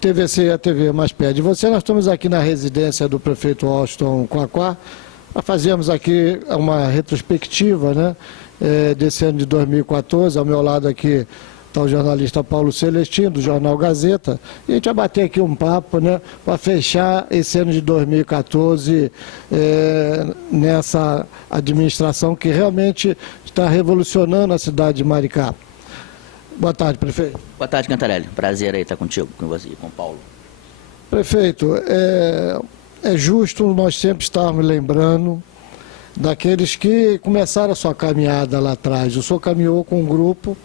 TVC e a TV mais perto de você. Nós estamos aqui na residência do prefeito Washington Quaquá. Fazemos aqui uma retrospectiva, né, desse ano de 2014. Ao meu lado aqui está o jornalista Paulo Celestino, do jornal Gazeta. E a gente vai bater aqui um papo, né, para fechar esse ano de 2014 nessa administração que realmente está revolucionando a cidade de Maricá. Boa tarde, prefeito. Boa tarde, Cantarelli. Prazer aí estar contigo, com você e com o Paulo. Prefeito, é justo nós sempre estarmos lembrando daqueles que começaram a sua caminhada lá atrás. O senhor caminhou com um grupo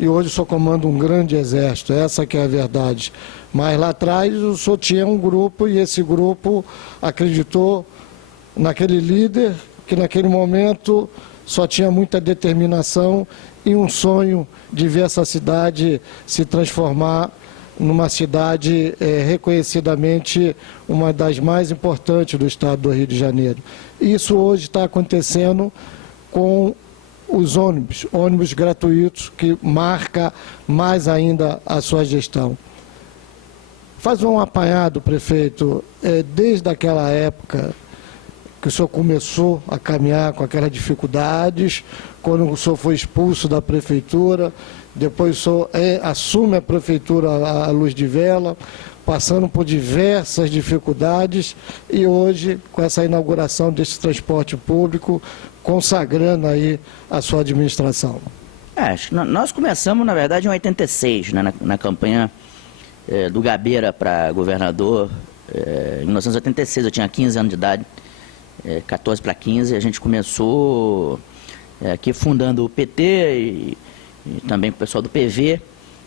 e hoje o senhor comanda um grande exército, essa que é a verdade. Mas lá atrás o senhor tinha um grupo e esse grupo acreditou naquele líder que naquele momento só tinha muita determinação e um sonho de ver essa cidade se transformar numa cidade reconhecidamente uma das mais importantes do estado do Rio de Janeiro. Isso hoje está acontecendo com os ônibus gratuitos, que marca mais ainda a sua gestão. Faz um apanhado, prefeito, desde aquela época que o senhor começou a caminhar com aquelas dificuldades, quando o senhor foi expulso da prefeitura, depois o senhor assume a prefeitura à luz de vela, passando por diversas dificuldades e hoje, com essa inauguração desse transporte público, consagrando aí a sua administração. Nós começamos, na verdade, em 86, né, na campanha do Gabeira para governador. Em 1986, eu tinha 15 anos de idade. 14 para 15, a gente começou aqui fundando o PT e também com o pessoal do PV.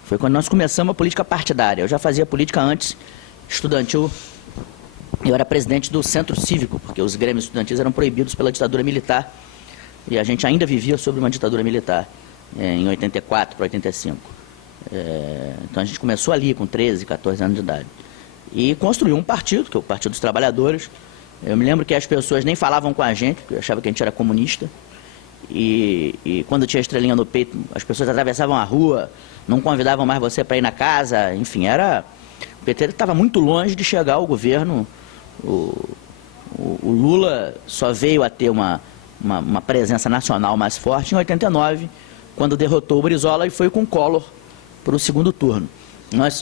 Foi quando nós começamos a política partidária. Eu já fazia política antes, estudantil. Eu era presidente do Centro Cívico, porque os grêmios estudantis eram proibidos pela ditadura militar. E a gente ainda vivia sob uma ditadura militar, em 84 para 85. Então a gente começou ali com 13, 14 anos de idade. E construiu um partido, que é o Partido dos Trabalhadores. Eu me lembro que as pessoas nem falavam com a gente, porque achavam que a gente era comunista. E quando tinha estrelinha no peito, as pessoas atravessavam a rua, não convidavam mais você para ir na casa. Enfim, o PT estava muito longe de chegar ao governo. O Lula só veio a ter uma presença nacional mais forte em 89, quando derrotou o Brizola e foi com o Collor para o segundo turno.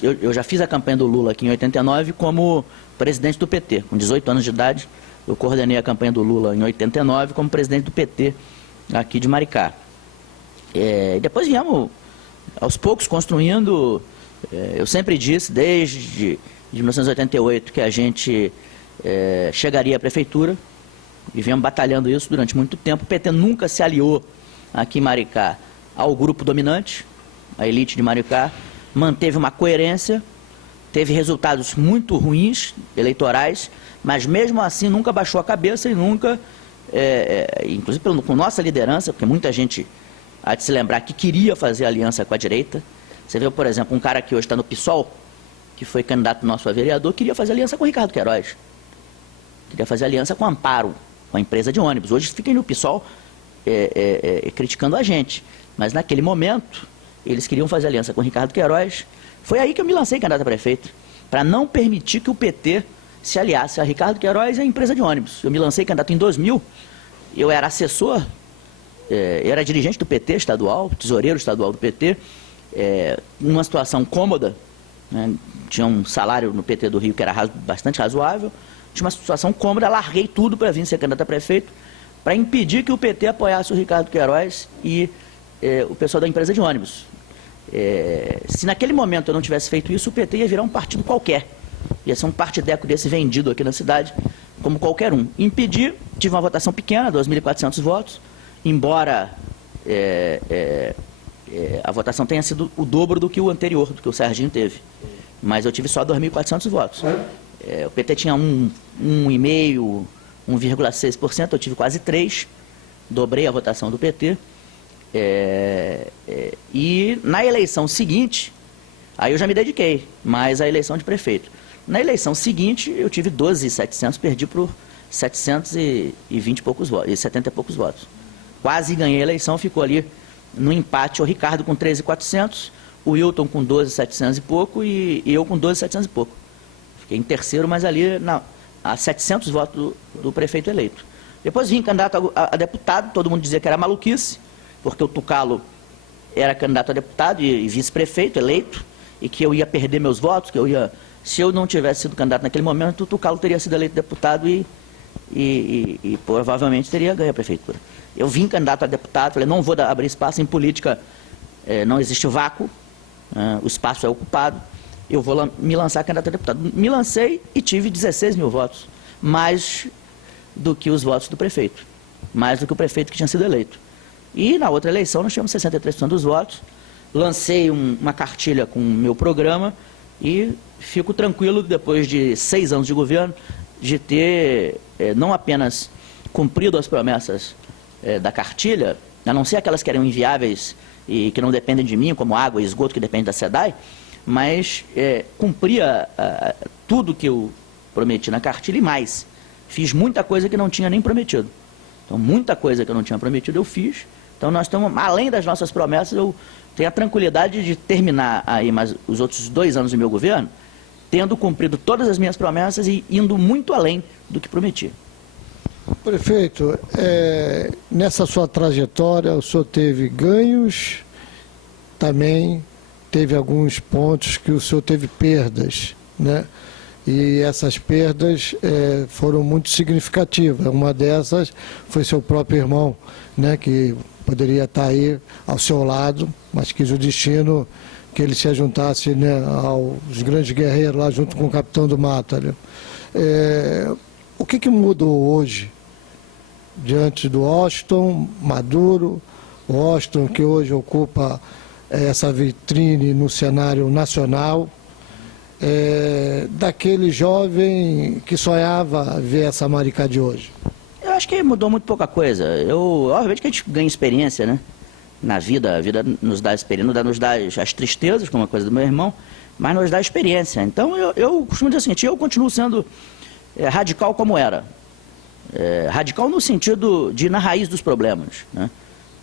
Eu já fiz a campanha do Lula aqui em 89 como presidente do PT. Com 18 anos de idade, eu coordenei a campanha do Lula em 89 como presidente do PT aqui de Maricá. E depois viemos, aos poucos, construindo. Eu sempre disse, desde 1988, que a gente chegaria à prefeitura, e viemos batalhando isso durante muito tempo. O PT nunca se aliou aqui em Maricá ao grupo dominante, a elite de Maricá, manteve uma coerência, teve resultados muito ruins, eleitorais, mas mesmo assim nunca baixou a cabeça e nunca, inclusive com nossa liderança, porque muita gente há de se lembrar que queria fazer aliança com a direita. Você vê, por exemplo, um cara que hoje está no PSOL, que foi candidato nosso a vereador, queria fazer aliança com o Ricardo Queiroz. Queria fazer aliança com a Amparo, com a empresa de ônibus. Hoje fiquem no PSOL criticando a gente. Mas naquele momento, eles queriam fazer aliança com o Ricardo Queiroz. Foi aí que eu me lancei candidato a prefeito, para não permitir que o PT se aliasse a Ricardo Queiroz e a empresa de ônibus. Eu me lancei candidato em 2000, eu era assessor, eu era dirigente do PT estadual, tesoureiro estadual do PT, numa situação cômoda, né? Tinha um salário no PT do Rio que era bastante razoável, tinha uma situação cômoda, larguei tudo para vir ser candidato a prefeito, para impedir que o PT apoiasse o Ricardo Queiroz e o pessoal da empresa de ônibus. Se naquele momento eu não tivesse feito isso, o PT ia virar um partido qualquer. Ia ser um partideco desse vendido aqui na cidade, como qualquer um. Impedi, tive uma votação pequena, 2.400 votos, embora a votação tenha sido o dobro do que o anterior, do que o Serginho teve. Mas eu tive só 2.400 votos. O PT tinha 1,5%, 1,6%, eu tive quase 3%, dobrei a votação do PT. E na eleição seguinte, aí eu já me dediquei mais à eleição de prefeito. Na eleição seguinte, eu tive 12.700, perdi por 720 e poucos votos, e 70 e poucos votos. Quase ganhei a eleição, ficou ali no empate o Ricardo com 13.400, o Wilton com 12.700 e pouco e eu com 12.700 e pouco. Fiquei em terceiro, mas ali a 700 votos do prefeito eleito. Depois vim candidato a deputado, todo mundo dizia que era maluquice, porque o Tucalo era candidato a deputado e vice-prefeito eleito, e que eu ia perder meus votos, se eu não tivesse sido candidato naquele momento, o Tucalo teria sido eleito deputado e provavelmente teria ganho a prefeitura. Eu vim candidato a deputado, falei, não vou abrir espaço em política, não existe vácuo, o espaço é ocupado, eu vou me lançar candidato a deputado. Me lancei e tive 16 mil votos, mais do que os votos do prefeito, mais do que o prefeito que tinha sido eleito. E na outra eleição nós tivemos 63% dos votos, lancei uma cartilha com o meu programa e fico tranquilo, depois de 6 anos de governo, de ter não apenas cumprido as promessas da cartilha, a não ser aquelas que eram inviáveis e que não dependem de mim, como água e esgoto, que depende da SEDAI, mas cumpria tudo que eu prometi na cartilha e mais. Fiz muita coisa que não tinha nem prometido. Então, muita coisa que eu não tinha prometido eu fiz. Então, nós estamos, além das nossas promessas, eu tenho a tranquilidade de terminar aí mais os outros 2 anos do meu governo, tendo cumprido todas as minhas promessas e indo muito além do que prometi. Prefeito, nessa sua trajetória, o senhor teve ganhos, também teve alguns pontos que o senhor teve perdas, né? E essas perdas foram muito significativas. Uma dessas foi seu próprio irmão, né, que poderia estar aí ao seu lado, mas quis o destino que ele se juntasse, né, aos grandes guerreiros lá junto com o capitão do Mata. Né? O que mudou hoje diante do Washington Maduro, o Washington que hoje ocupa essa vitrine no cenário nacional, daquele jovem que sonhava ver essa Maricá de hoje? Eu acho que mudou muito pouca coisa. Obviamente que a gente ganha experiência, né? Na vida, a vida nos dá experiência, nos dá as tristezas, como a coisa do meu irmão, mas nos dá experiência. Então eu costumo dizer assim, eu continuo sendo radical como era. Radical no sentido de ir na raiz dos problemas, né?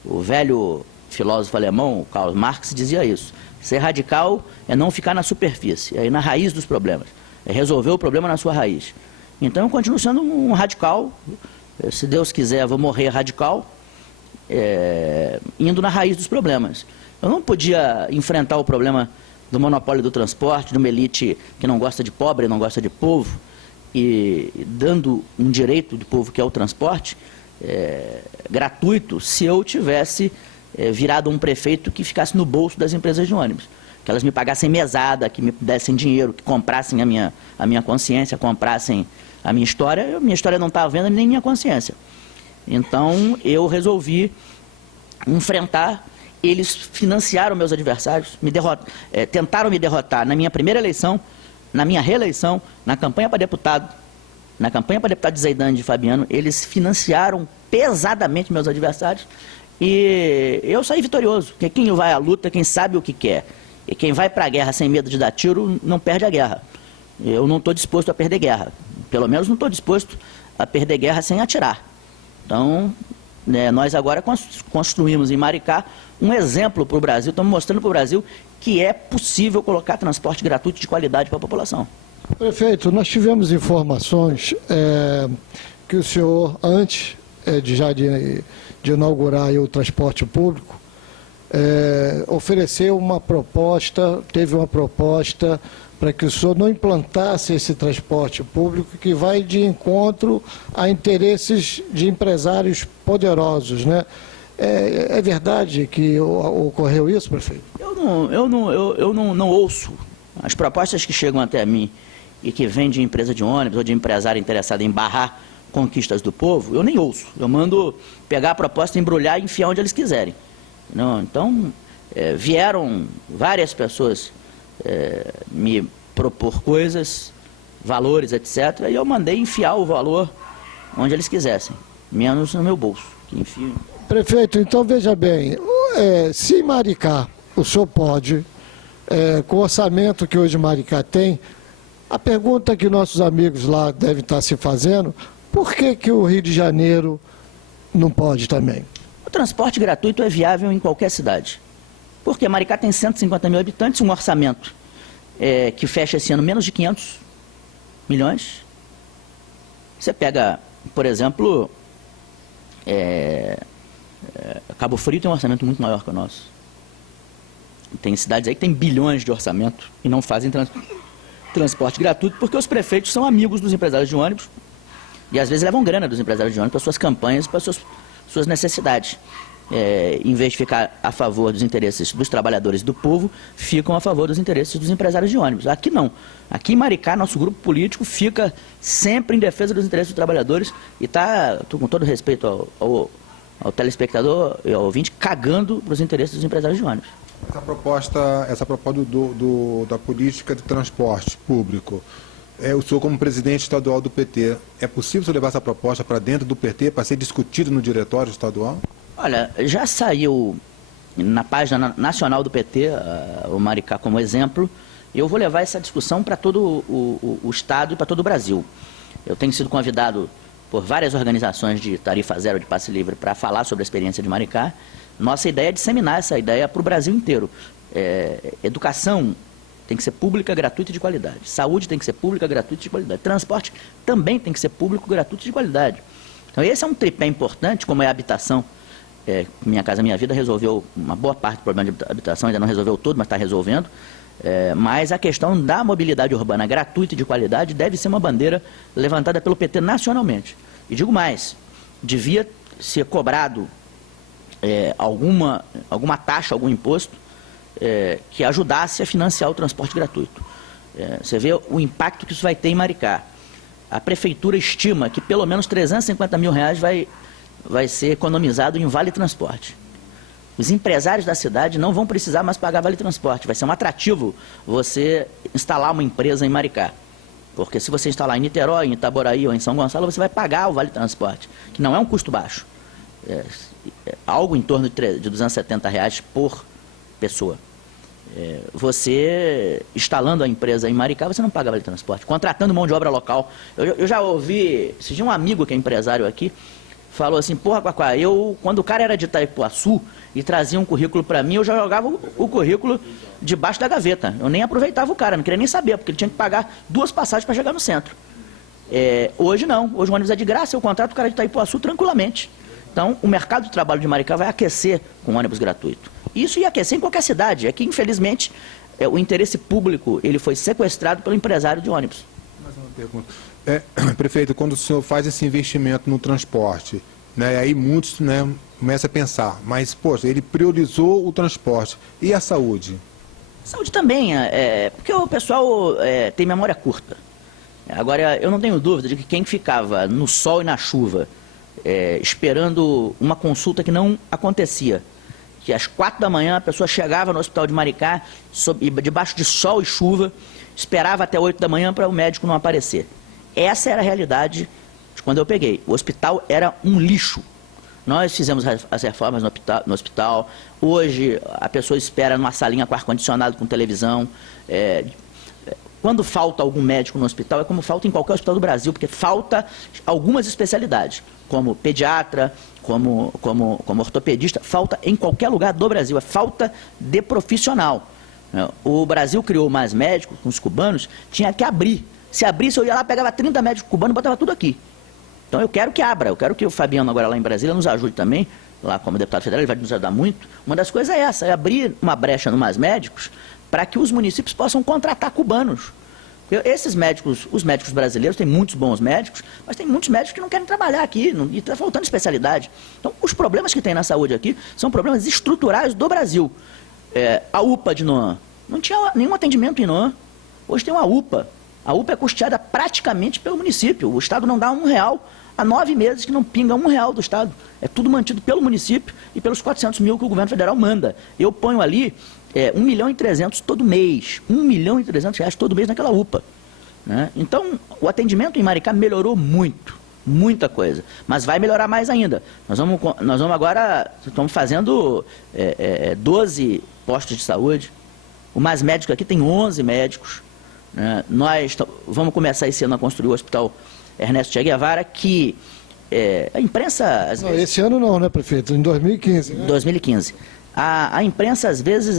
O velho filósofo alemão, Karl Marx, dizia isso. Ser radical é não ficar na superfície, é ir na raiz dos problemas, é resolver o problema na sua raiz. Então eu continuo sendo um radical, se Deus quiser eu vou morrer radical, indo na raiz dos problemas. Eu não podia enfrentar o problema do monopólio do transporte, de uma elite que não gosta de pobre, não gosta de povo, e dando um direito do povo que é o transporte, gratuito, se eu tivesse virado um prefeito que ficasse no bolso das empresas de ônibus. Que elas me pagassem mesada, que me dessem dinheiro, que comprassem a minha consciência, comprassem a minha história não estava à venda nem minha consciência. Então eu resolvi enfrentar, eles financiaram meus adversários, tentaram me derrotar na minha primeira eleição, na minha reeleição, na campanha para deputado de Zeidan e de Fabiano, eles financiaram pesadamente meus adversários e eu saí vitorioso, porque quem vai à luta, quem sabe o que quer, e quem vai para a guerra sem medo de dar tiro, não perde a guerra. Eu não estou disposto a perder guerra, pelo menos não estou disposto a perder guerra sem atirar. Então, nós agora construímos em Maricá um exemplo para o Brasil, estamos mostrando para o Brasil que é possível colocar transporte gratuito de qualidade para a população. Prefeito, nós tivemos informações que o senhor, antes de inaugurar aí o transporte público, ofereceu uma proposta, teve uma proposta para que o senhor não implantasse esse transporte público que vai de encontro a interesses de empresários poderosos, né? É verdade que ocorreu isso, prefeito? Eu não ouço as propostas que chegam até mim e que vêm de empresa de ônibus ou de empresário interessado em barrar conquistas do povo, eu nem ouço. Eu mando pegar a proposta, embrulhar e enfiar onde eles quiserem. Não, então, vieram várias pessoas me propor coisas, valores, etc. E eu mandei enfiar o valor onde eles quisessem, menos no meu bolso. Que enfio. Prefeito, então veja bem, se Maricá o senhor pode, com o orçamento que hoje Maricá tem, a pergunta que nossos amigos lá devem estar se fazendo, por que o Rio de Janeiro não pode também? O transporte gratuito é viável em qualquer cidade. Porque Maricá tem 150 mil habitantes, um orçamento que fecha esse ano menos de 500 milhões. Você pega, por exemplo, Cabo Frio tem um orçamento muito maior que o nosso. Tem cidades aí que tem bilhões de orçamento e não fazem transporte gratuito porque os prefeitos são amigos dos empresários de ônibus e às vezes levam grana dos empresários de ônibus para suas campanhas, para suas necessidades. Em vez de ficar a favor dos interesses dos trabalhadores e do povo, ficam a favor dos interesses dos empresários de ônibus. Aqui não. Aqui em Maricá, nosso grupo político fica sempre em defesa dos interesses dos trabalhadores e está, com todo respeito ao telespectador e ao ouvinte, cagando para os interesses dos empresários de ônibus. Essa proposta da política de transporte público, o senhor como presidente estadual do PT, é possível o senhor levar essa proposta para dentro do PT, para ser discutido no diretório estadual? Olha, já saiu na página nacional do PT, o Maricá como exemplo, e eu vou levar essa discussão para todo o Estado e para todo o Brasil. Eu tenho sido convidado por várias organizações de tarifa zero de passe livre para falar sobre a experiência de Maricá. Nossa ideia é disseminar essa ideia para o Brasil inteiro. Educação tem que ser pública, gratuita e de qualidade. Saúde tem que ser pública, gratuita e de qualidade. Transporte também tem que ser público, gratuito e de qualidade. Então esse é um tripé importante, como é a habitação. Minha Casa Minha Vida resolveu uma boa parte do problema de habitação, ainda não resolveu tudo, mas está resolvendo. Mas a questão da mobilidade urbana gratuita e de qualidade deve ser uma bandeira levantada pelo PT nacionalmente. E digo mais, devia ser cobrado alguma taxa, algum imposto que ajudasse a financiar o transporte gratuito. Você vê o impacto que isso vai ter em Maricá. A prefeitura estima que pelo menos 350 mil reais vai ser economizado em vale transporte. Os empresários da cidade não vão precisar mais pagar vale transporte. Vai ser um atrativo você instalar uma empresa em Maricá. Porque se você instalar em Niterói, em Itaboraí ou em São Gonçalo, você vai pagar o vale transporte, que não é um custo baixo. Algo em torno de 270 reais por pessoa. Você instalando a empresa em Maricá, você não paga vale transporte. Contratando mão de obra local. Eu já ouvi, se tinha um amigo que é empresário aqui, falou assim, porra, Quacá, quando o cara era de Itaipuaçu e trazia um currículo para mim, eu já jogava o currículo debaixo da gaveta. Eu nem aproveitava o cara, não queria nem saber, porque ele tinha que pagar 2 passagens para chegar no centro. Hoje não, hoje o ônibus é de graça, eu contrato o cara de Itaipuaçu tranquilamente. Então, o mercado de trabalho de Maricá vai aquecer com ônibus gratuito. Isso ia aquecer em qualquer cidade. É que, infelizmente, o interesse público ele foi sequestrado pelo empresário de ônibus. Mais uma pergunta. Prefeito, quando o senhor faz esse investimento no transporte, né, aí muitos começam a pensar, mas, poxa, ele priorizou o transporte. E a saúde? Saúde também, porque o pessoal tem memória curta. Agora, eu não tenho dúvida de que quem ficava no sol e na chuva esperando uma consulta que não acontecia, que às 4 da manhã a pessoa chegava no hospital de Maricá, debaixo de sol e chuva, esperava até 8 da manhã para o médico não aparecer. Essa era a realidade de quando eu peguei. O hospital era um lixo. Nós fizemos as reformas no hospital. Hoje a pessoa espera numa salinha com ar-condicionado, com televisão. Quando falta algum médico no hospital, é como falta em qualquer hospital do Brasil, porque falta algumas especialidades, como pediatra, como ortopedista, falta em qualquer lugar do Brasil, é falta de profissional. O Brasil criou mais médicos, com os cubanos, tinha que abrir. Se abrisse, eu ia lá, pegava 30 médicos cubanos e botava tudo aqui. Então eu quero que abra, eu quero que o Fabiano agora lá em Brasília nos ajude também, lá como deputado federal, ele vai nos ajudar muito. Uma das coisas é essa, é abrir uma brecha no Mais Médicos, para que os municípios possam contratar cubanos. Porque esses médicos, os médicos brasileiros, tem muitos bons médicos, mas tem muitos médicos que não querem trabalhar aqui, e está faltando especialidade. Então, os problemas que tem na saúde aqui são problemas estruturais do Brasil. A UPA de Noan, não tinha nenhum atendimento em Noan. Hoje tem uma UPA. A UPA é custeada praticamente pelo município. O Estado não dá R$1. Há 9 meses que não pinga R$1 do Estado. É tudo mantido pelo município e pelos 400 mil que o governo federal manda. Eu ponho ali 1.300.000 todo mês. R$1.300.000 todo mês naquela UPA. Né? Então, o atendimento em Maricá melhorou muito. Muita coisa. Mas vai melhorar mais ainda. Nós vamos agora, estamos fazendo 12 postos de saúde. O Mais Médico aqui tem 11 médicos. Né? Nós vamos começar esse ano a construir o Hospital Ernesto Che Guevara, que a imprensa... Esse ano não, né, prefeito? Em 2015. Né? 2015. A imprensa, às vezes,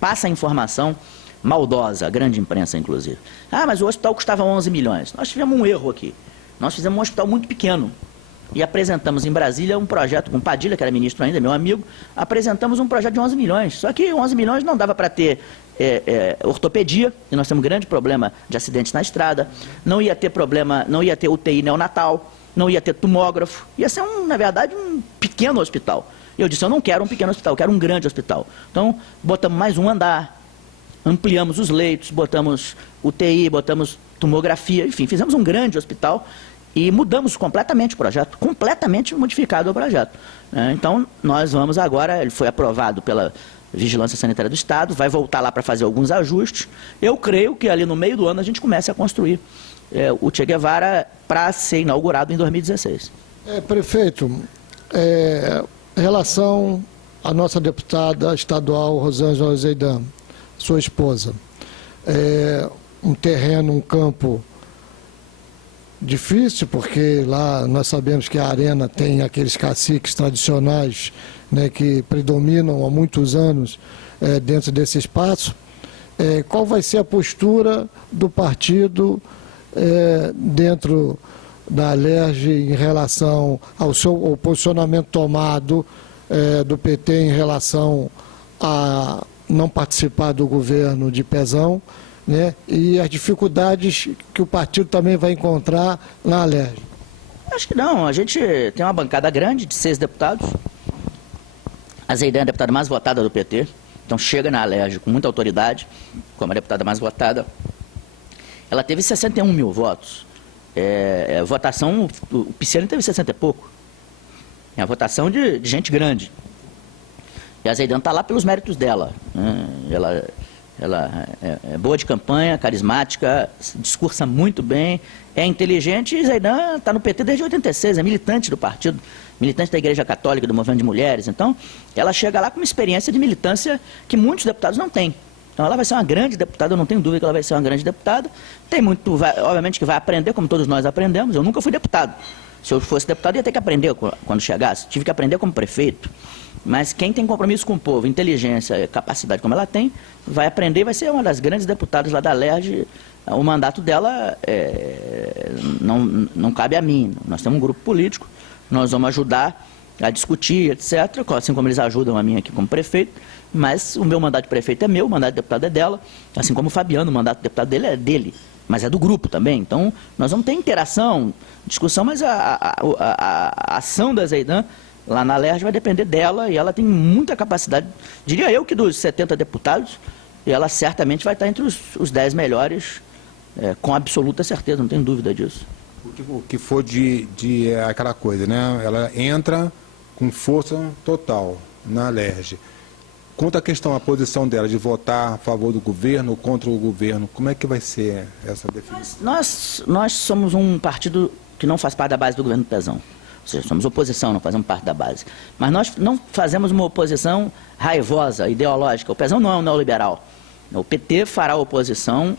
passa informação maldosa, a grande imprensa, inclusive. Ah, mas o hospital custava 11 milhões. Nós tivemos um erro aqui. Nós fizemos um hospital muito pequeno e apresentamos em Brasília um projeto com Padilha, que era ministro ainda, meu amigo, apresentamos um projeto de 11 milhões. Só que 11 milhões não dava para ter ortopedia, e nós temos um grande problema de acidentes na estrada, não ia ter UTI neonatal, não ia ter tomógrafo, ia ser, na verdade, um pequeno hospital. Eu disse, eu não quero um pequeno hospital, eu quero um grande hospital. Então, botamos mais um andar, ampliamos os leitos, botamos UTI, botamos tomografia, enfim, fizemos um grande hospital e mudamos completamente o projeto, completamente modificado o projeto. Então, nós vamos agora, ele foi aprovado pela Vigilância Sanitária do Estado, vai voltar lá para fazer alguns ajustes. Eu creio que ali no meio do ano a gente comece a construir o Che Guevara para ser inaugurado em 2016. Prefeito, em relação à nossa deputada estadual Rosângela Zeidan, sua esposa, um terreno, um campo difícil, porque lá nós sabemos que a arena tem aqueles caciques tradicionais, né, que predominam há muitos anos dentro desse espaço. Qual vai ser a postura do partido dentro da Alerj em relação ao posicionamento tomado do PT em relação a não participar do governo de Pezão, né, e as dificuldades que o partido também vai encontrar na Alerj? Acho que não. A gente tem uma bancada grande de 6 deputados. A Zeidan é a deputada mais votada do PT, então chega na Alerj com muita autoridade, como a deputada mais votada. Ela teve 61 mil votos. Votação, o Pisciani teve 60 e pouco. É a votação de gente grande. E a Zeidan está lá pelos méritos dela, né? Ela é boa de campanha, carismática, discursa muito bem, é inteligente, e Zeidan está no PT desde 86, é militante do partido, militante da Igreja Católica, do movimento de mulheres. Então, ela chega lá com uma experiência de militância que muitos deputados não têm. Então, ela vai ser uma grande deputada, eu não tenho dúvida que ela vai ser uma grande deputada. Obviamente que vai aprender, como todos nós aprendemos. Eu nunca fui deputado. Se eu fosse deputado, ia ter que aprender quando chegasse. Tive que aprender como prefeito. Mas quem tem compromisso com o povo, inteligência, capacidade como ela tem, vai aprender e vai ser uma das grandes deputadas lá da Alerj. O mandato dela não cabe a mim. Nós temos um grupo político, nós vamos ajudar a discutir, etc., assim como eles ajudam a mim aqui como prefeito, mas o meu mandato de prefeito é meu, o mandato de deputado é dela, assim como o Fabiano, o mandato de deputado dele é dele, mas é do grupo também. Então, nós vamos ter interação, discussão, mas a ação da Zeidan lá na Alerj vai depender dela, e ela tem muita capacidade, diria eu que dos 70 deputados, ela certamente vai estar entre os 10 melhores, com absoluta certeza, não tenho dúvida disso. O que for de aquela coisa, né? Ela entra com força total na Alerj. Quanto à questão, a posição dela de votar a favor do governo ou contra o governo, como é que vai ser essa definição? Nós somos um partido que não faz parte da base do governo do Pezão. Ou seja, somos oposição, não fazemos parte da base. Mas nós não fazemos uma oposição raivosa, ideológica. O Pezão não é um neoliberal. O PT fará oposição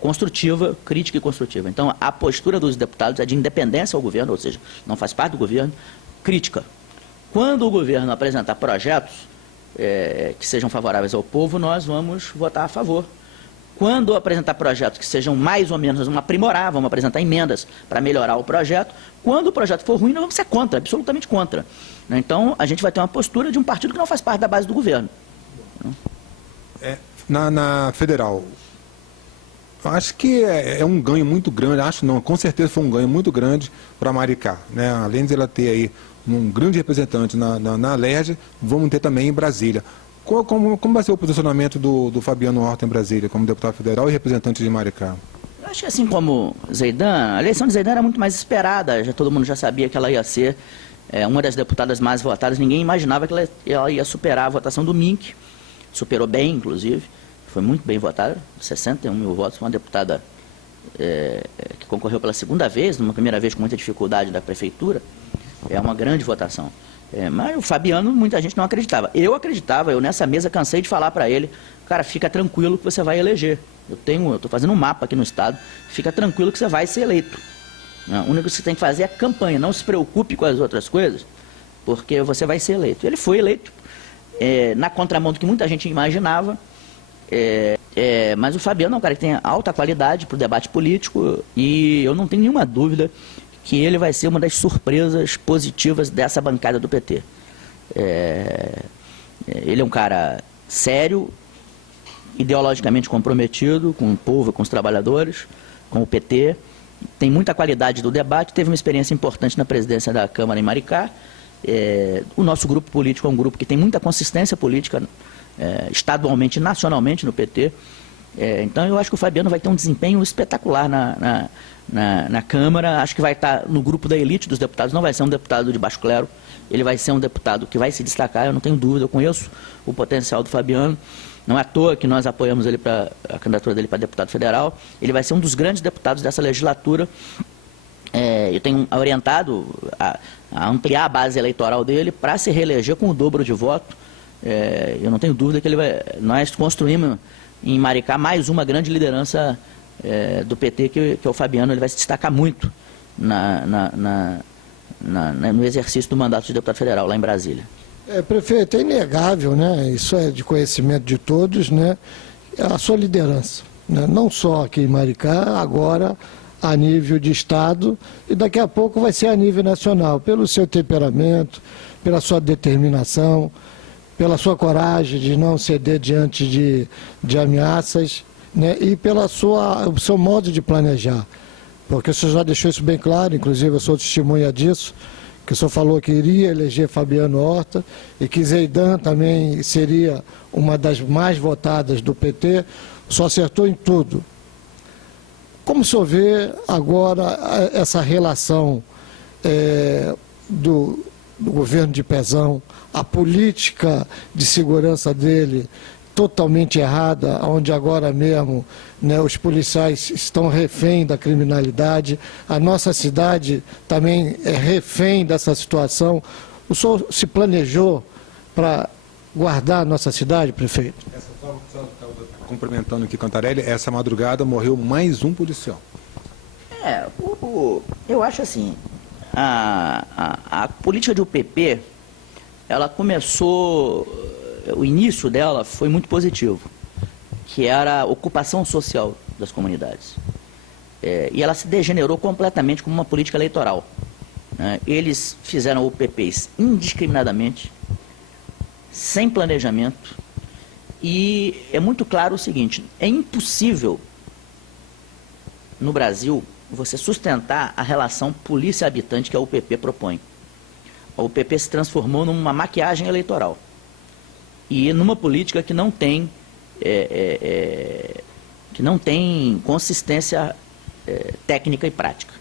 construtiva, crítica e construtiva. Então, a postura dos deputados é de independência ao governo, ou seja, não faz parte do governo, crítica. Quando o governo apresentar projetos que sejam favoráveis ao povo, nós vamos votar a favor. Quando apresentar projetos que sejam mais ou menos, nós vamos aprimorar, vamos apresentar emendas para melhorar o projeto. Quando o projeto for ruim, nós vamos ser contra, absolutamente contra. Então, a gente vai ter uma postura de um partido que não faz parte da base do governo. Na federal, acho que é um ganho muito grande, com certeza foi um ganho muito grande para Maricá, né? Além de ela ter aí um grande representante na Alerj, vamos ter também em Brasília. Como vai ser o posicionamento do Fabiano Horta em Brasília, como deputado federal e representante de Maricá? Eu acho que assim como Zeidan, a eleição de Zeidan era muito mais esperada, todo mundo já sabia que ela ia ser uma das deputadas mais votadas, ninguém imaginava que ela ia superar a votação do Mink, superou bem, inclusive, foi muito bem votada, 61 mil votos, uma deputada que concorreu pela segunda vez, numa primeira vez com muita dificuldade da prefeitura, é uma grande votação. Mas o Fabiano, muita gente não acreditava. Eu acreditava, eu nessa mesa cansei de falar para ele, cara, fica tranquilo que você vai eleger. Eu estou fazendo um mapa aqui no estado, fica tranquilo que você vai ser eleito. O único que você tem que fazer é campanha, não se preocupe com as outras coisas, porque você vai ser eleito. Ele foi eleito, na contramão do que muita gente imaginava, mas o Fabiano é um cara que tem alta qualidade para o debate político e eu não tenho nenhuma dúvida que ele vai ser uma das surpresas positivas dessa bancada do PT. Ele é um cara sério, ideologicamente comprometido com o povo, com os trabalhadores, com o PT, tem muita qualidade do debate, teve uma experiência importante na presidência da Câmara em Maricá. O nosso grupo político é um grupo que tem muita consistência política, estadualmente e nacionalmente no PT. Então eu acho que o Fabiano vai ter um desempenho espetacular na Câmara, acho que vai estar no grupo da elite dos deputados, não vai ser um deputado de baixo clero, ele vai ser um deputado que vai se destacar, eu não tenho dúvida, eu conheço o potencial do Fabiano. Não é à toa que nós apoiamos ele a candidatura dele para deputado federal. Ele vai ser um dos grandes deputados dessa legislatura. Eu tenho orientado a ampliar a base eleitoral dele para se reeleger com o dobro de voto. Eu não tenho dúvida que nós construímos em Maricá mais uma grande liderança do PT, que é o Fabiano. Ele vai se destacar muito no exercício do mandato de deputado federal lá em Brasília. Prefeito, é inegável, né? Isso é de conhecimento de todos, né? A sua liderança, né? Não só aqui em Maricá, agora a nível de Estado e daqui a pouco vai ser a nível nacional, pelo seu temperamento, pela sua determinação, pela sua coragem de não ceder diante de ameaças, né? E pelo seu modo de planejar, porque o senhor já deixou isso bem claro, inclusive eu sou testemunha disso, que o senhor falou que iria eleger Fabiano Horta e que Zeidan também seria uma das mais votadas do PT, só acertou em tudo. Como o senhor vê agora essa relação do governo de Pezão, a política de segurança dele totalmente errada, onde agora mesmo, né, os policiais estão refém da criminalidade, a nossa cidade também é refém dessa situação. O senhor se planejou para guardar a nossa cidade, prefeito? Complementando aqui, Cantarelli, essa madrugada morreu mais um policial. Eu acho assim, a política do PP, ela começou... O início dela foi muito positivo, que era a ocupação social das comunidades. E ela se degenerou completamente como uma política eleitoral, né? Eles fizeram UPPs indiscriminadamente, sem planejamento, e é muito claro o seguinte, é impossível no Brasil você sustentar a relação polícia-habitante que a UPP propõe. A UPP se transformou numa maquiagem eleitoral. E numa política que não tem consistência técnica e prática.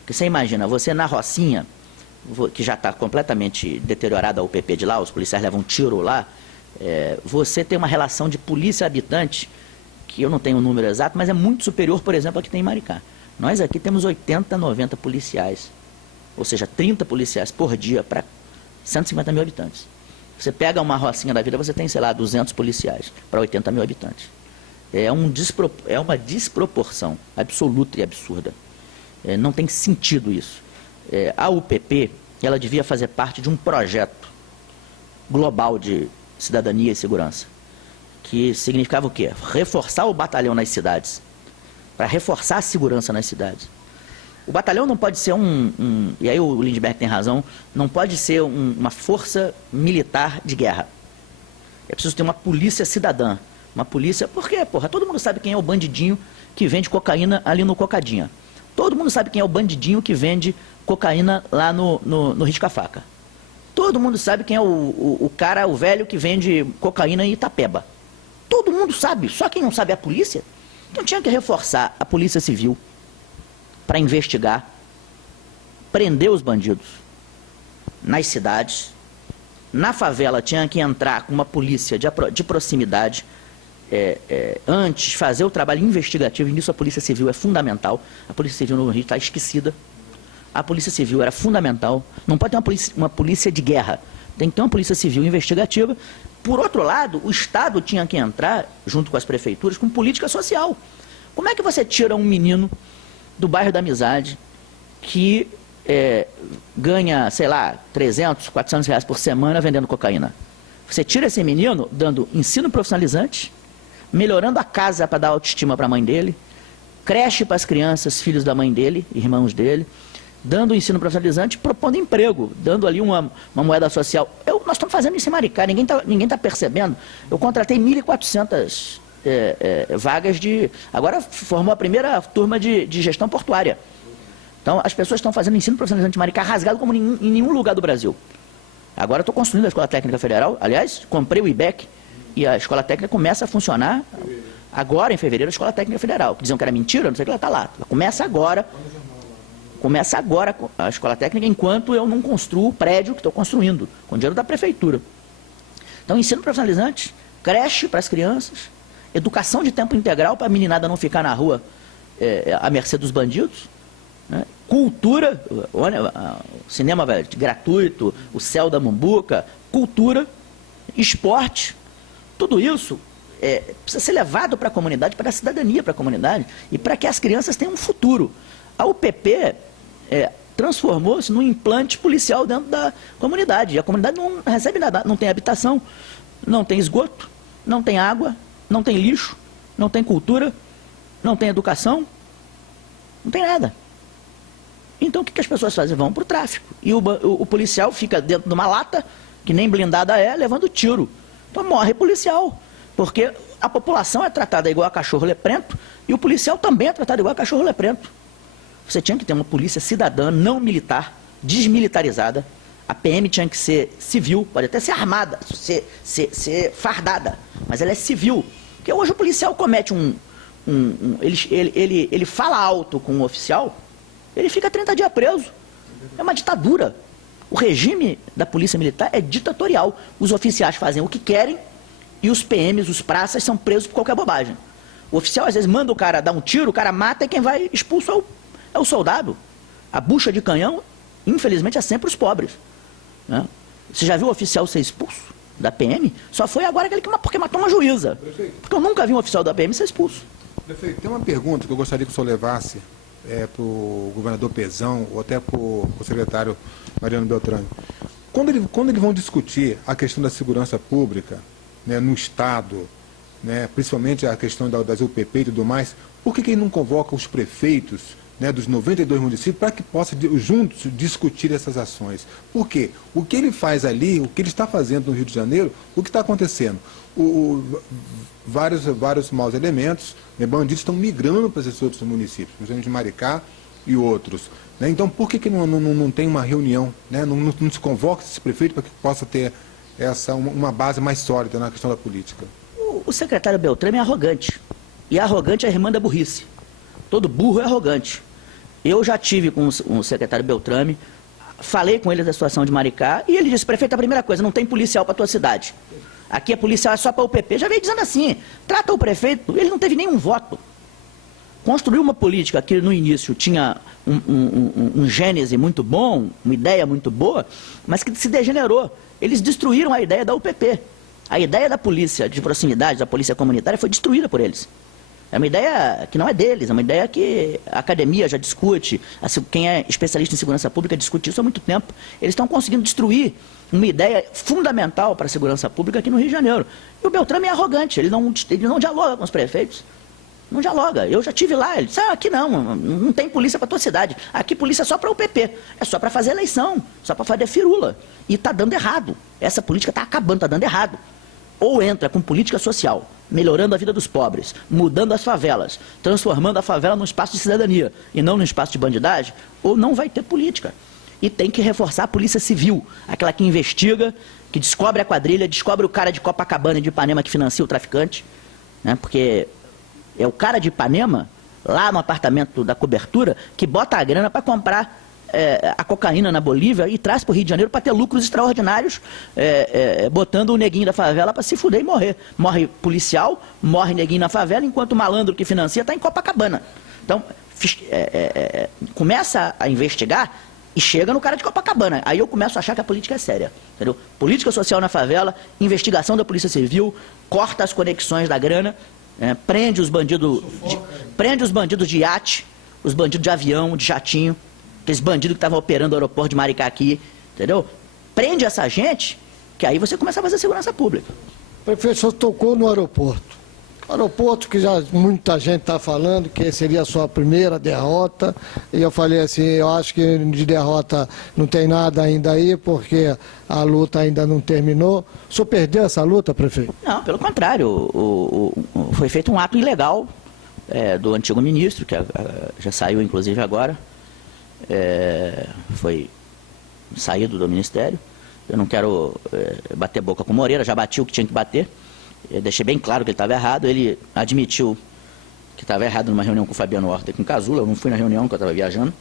Porque você imagina, você na Rocinha, que já está completamente deteriorada a UPP de lá, os policiais levam um tiro lá, você tem uma relação de polícia-habitante, que eu não tenho o número exato, mas é muito superior, por exemplo, ao que tem em Maricá. Nós aqui temos 80, 90 policiais, ou seja, 30 policiais por dia para 150 mil habitantes. Você pega uma Rocinha da vida, você tem, sei lá, 200 policiais para 80 mil habitantes. É uma desproporção absoluta e absurda. Não tem sentido isso. A UPP, ela devia fazer parte de um projeto global de cidadania e segurança, que significava o quê? Reforçar o batalhão nas cidades, para reforçar a segurança nas cidades. O batalhão não pode ser e aí o Lindbergh tem razão, não pode ser uma força militar de guerra. É preciso ter uma polícia cidadã. Uma polícia... Por quê, porra? Todo mundo sabe quem é o bandidinho que vende cocaína ali no Cocadinha. Todo mundo sabe quem é o bandidinho que vende cocaína lá no Risca-Faca. Todo mundo sabe quem é o cara, o velho que vende cocaína em Itapeba. Todo mundo sabe, só quem não sabe é a polícia. Então tinha que reforçar a Polícia Civil para investigar, prender os bandidos nas cidades. Na favela tinha que entrar com uma polícia de proximidade, antes fazer o trabalho investigativo, e nisso a Polícia Civil é fundamental. A Polícia Civil no Rio está esquecida. A Polícia Civil era fundamental. Não pode ter uma polícia de guerra, tem que ter uma Polícia Civil investigativa. Por outro lado, o Estado tinha que entrar, junto com as prefeituras, com política social. Como é que você tira um menino do bairro da Amizade, que ganha, sei lá, 300, 400 reais por semana vendendo cocaína. Você tira esse menino dando ensino profissionalizante, melhorando a casa para dar autoestima para a mãe dele, creche para as crianças, filhos da mãe dele, irmãos dele, dando ensino profissionalizante, propondo emprego, dando ali uma moeda social. Nós estamos fazendo isso em Maricá, ninguém tá percebendo. Eu contratei 1.400 vagas de... Agora formou a primeira turma de gestão portuária. Então, as pessoas estão fazendo ensino profissionalizante em Maricá rasgado como em nenhum lugar do Brasil. Agora estou construindo a Escola Técnica Federal. Aliás, comprei o IBEC e a Escola Técnica começa a funcionar agora, em fevereiro, a Escola Técnica Federal. Que diziam que era mentira, não sei o que, ela está lá. Começa agora a Escola Técnica, enquanto eu não construo o prédio que estou construindo, com dinheiro da Prefeitura. Então, ensino profissionalizante, creche para as crianças, educação de tempo integral para a meninada não ficar na rua à mercê dos bandidos, né? Cultura, cinema gratuito, o Céu da Mumbuca, cultura, esporte, tudo isso precisa ser levado para a comunidade, para a cidadania, para a comunidade, e para que as crianças tenham um futuro. A UPP transformou-se num implante policial dentro da comunidade, e a comunidade não recebe nada, não tem habitação, não tem esgoto, não tem água, não tem lixo, não tem cultura, não tem educação, não tem nada. Então, o que as pessoas fazem? Vão para o tráfico. E o policial fica dentro de uma lata, que nem blindada levando tiro. Então, morre policial. Porque a população é tratada igual a cachorro leprento, e o policial também é tratado igual a cachorro leprento. Você tinha que ter uma polícia cidadã, não militar, desmilitarizada. A PM tinha que ser civil, pode até ser armada, ser fardada, mas ela é civil. Porque hoje o policial comete ele fala alto com um oficial, ele fica 30 dias preso. É uma ditadura. O regime da polícia militar é ditatorial. Os oficiais fazem o que querem e os PMs, os praças, são presos por qualquer bobagem. O oficial, às vezes, manda o cara dar um tiro, o cara mata e quem vai expulso é o soldado. A bucha de canhão, infelizmente, é sempre os pobres, né? Você já viu o oficial ser expulso da PM? Só foi agora aquele porque matou uma juíza. Prefeito. Porque eu nunca vi um oficial da PM ser expulso. Prefeito, tem uma pergunta que eu gostaria que o senhor levasse para o governador Pezão ou até para o secretário Mariano Beltrame. Quando eles vão discutir a questão da segurança pública, né, no Estado, né, principalmente a questão das UPP e tudo mais, por que ele não convoca os prefeitos, né, dos 92 municípios para que possam juntos discutir essas ações? Por quê? O que ele faz ali, o que ele está fazendo no Rio de Janeiro, o que está acontecendo? Vários maus elementos, né, bandidos estão migrando para esses outros municípios, principalmente Maricá e outros. Né? Então, por que não tem uma reunião, né? não se convoca esse prefeito para que possa ter uma base mais sólida na questão da política? O secretário Beltrame é arrogante. E arrogante é a irmã da burrice. Todo burro é arrogante. Eu já tive com o secretário Beltrame, falei com ele da situação de Maricá, e ele disse: prefeito, a primeira coisa, não tem policial para a tua cidade. Aqui a policial é só para o UPP. Já veio dizendo assim, trata o prefeito, ele não teve nenhum voto. Construiu uma política que no início tinha um gênese muito bom, uma ideia muito boa, mas que se degenerou. Eles destruíram a ideia da UPP. A ideia da polícia de proximidade, da polícia comunitária, foi destruída por eles. É uma ideia que não é deles, é uma ideia que a academia já discute, quem é especialista em segurança pública discute isso há muito tempo. Eles estão conseguindo destruir uma ideia fundamental para a segurança pública aqui no Rio de Janeiro. E o Beltrame é arrogante, ele não dialoga com os prefeitos. Não dialoga. Eu já estive lá, ele disse: aqui não tem polícia para a tua cidade. Aqui polícia é só para o UPP, é só para fazer eleição, só para fazer firula. E está dando errado. Essa política está acabando, está dando errado. Ou entra com política social, melhorando a vida dos pobres, mudando as favelas, transformando a favela num espaço de cidadania e não num espaço de bandidagem, ou não vai ter política. E tem que reforçar a polícia civil, aquela que investiga, que descobre a quadrilha, descobre o cara de Copacabana e de Ipanema que financia o traficante, né? Porque é o cara de Ipanema, lá no apartamento da cobertura, que bota a grana para comprar a cocaína na Bolívia e traz para o Rio de Janeiro para ter lucros extraordinários, botando o neguinho da favela para se fuder e morrer. Morre policial, morre neguinho na favela, enquanto o malandro que financia está em Copacabana. Então, começa a investigar e chega no cara de Copacabana. Aí eu começo a achar que a política é séria. Entendeu? Política social na favela, investigação da Polícia Civil, corta as conexões da grana, prende os bandidos de iate, os bandidos de avião, de jatinho. aqueles bandidos que estavam operando o aeroporto de Maricá aqui, entendeu? Prende essa gente, que aí você começa a fazer segurança pública. Prefeito, o senhor tocou no aeroporto. Aeroporto que já muita gente está falando que seria a sua primeira derrota. E eu falei assim, eu acho que de derrota não tem nada ainda aí, porque a luta ainda não terminou. O senhor perdeu essa luta, prefeito? Não, pelo contrário. Foi feito um ato ilegal do antigo ministro, que já saiu inclusive agora. Foi saído do ministério. Eu não quero bater boca com o Moreira, já bati o que tinha que bater. Eu deixei bem claro que ele estava errado. Ele admitiu que estava errado numa reunião com o Fabiano Horta e com o Cazula. Eu não fui na reunião, porque eu estava viajando.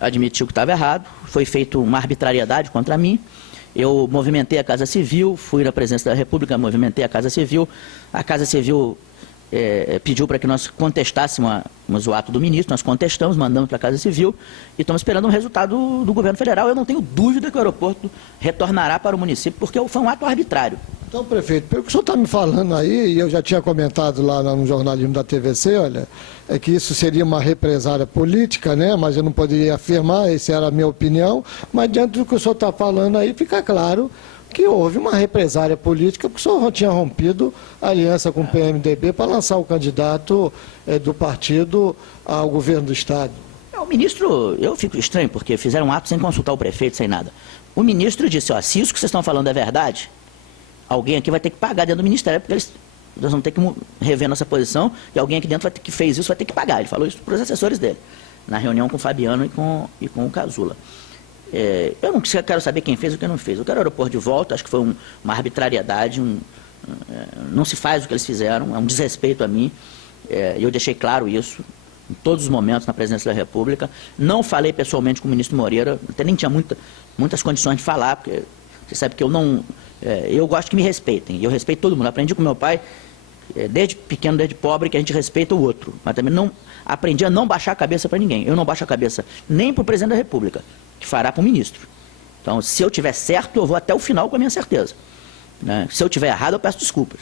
Admitiu que estava errado. Foi feita uma arbitrariedade contra mim. Eu movimentei a Casa Civil, fui na presidência da República, movimentei a Casa Civil. A Casa Civil pediu para que nós contestássemos o ato do ministro, nós contestamos, mandamos para a Casa Civil e estamos esperando um resultado do governo federal. Eu não tenho dúvida que o aeroporto retornará para o município, porque foi um ato arbitrário. Então, prefeito, pelo que o senhor está me falando aí, e eu já tinha comentado lá no jornalismo da TVC, olha, é que isso seria uma represália política, né? Mas eu não poderia afirmar, essa era a minha opinião, mas diante do que o senhor está falando aí, fica claro que houve uma represália política, porque o senhor tinha rompido a aliança com o PMDB para lançar o candidato do partido ao governo do Estado. O ministro, eu fico estranho, porque fizeram um ato sem consultar o prefeito, sem nada. O ministro disse, ó, se isso que vocês estão falando é verdade, alguém aqui vai ter que pagar dentro do ministério, porque nós vamos ter que rever nossa posição, e alguém aqui dentro que fez isso vai ter que pagar. Ele falou isso para os assessores dele, na reunião com o Fabiano e com o Cazula. Eu não quero saber quem fez ou quem não fez. Eu quero o aeroporto de volta, acho que foi uma arbitrariedade, não se faz o que eles fizeram, é um desrespeito a mim, e eu deixei claro isso em todos os momentos na presidência da República. Não falei pessoalmente com o ministro Moreira, até nem tinha muitas condições de falar, porque você sabe que eu não... eu gosto que me respeitem, e eu respeito todo mundo. Aprendi com meu pai, desde pequeno, desde pobre, que a gente respeita o outro, mas também não aprendi a não baixar a cabeça para ninguém. Eu não baixo a cabeça nem para o presidente da República, que fará para o ministro. Então, se eu tiver certo, eu vou até o final com a minha certeza, né? Se eu tiver errado, eu peço desculpas.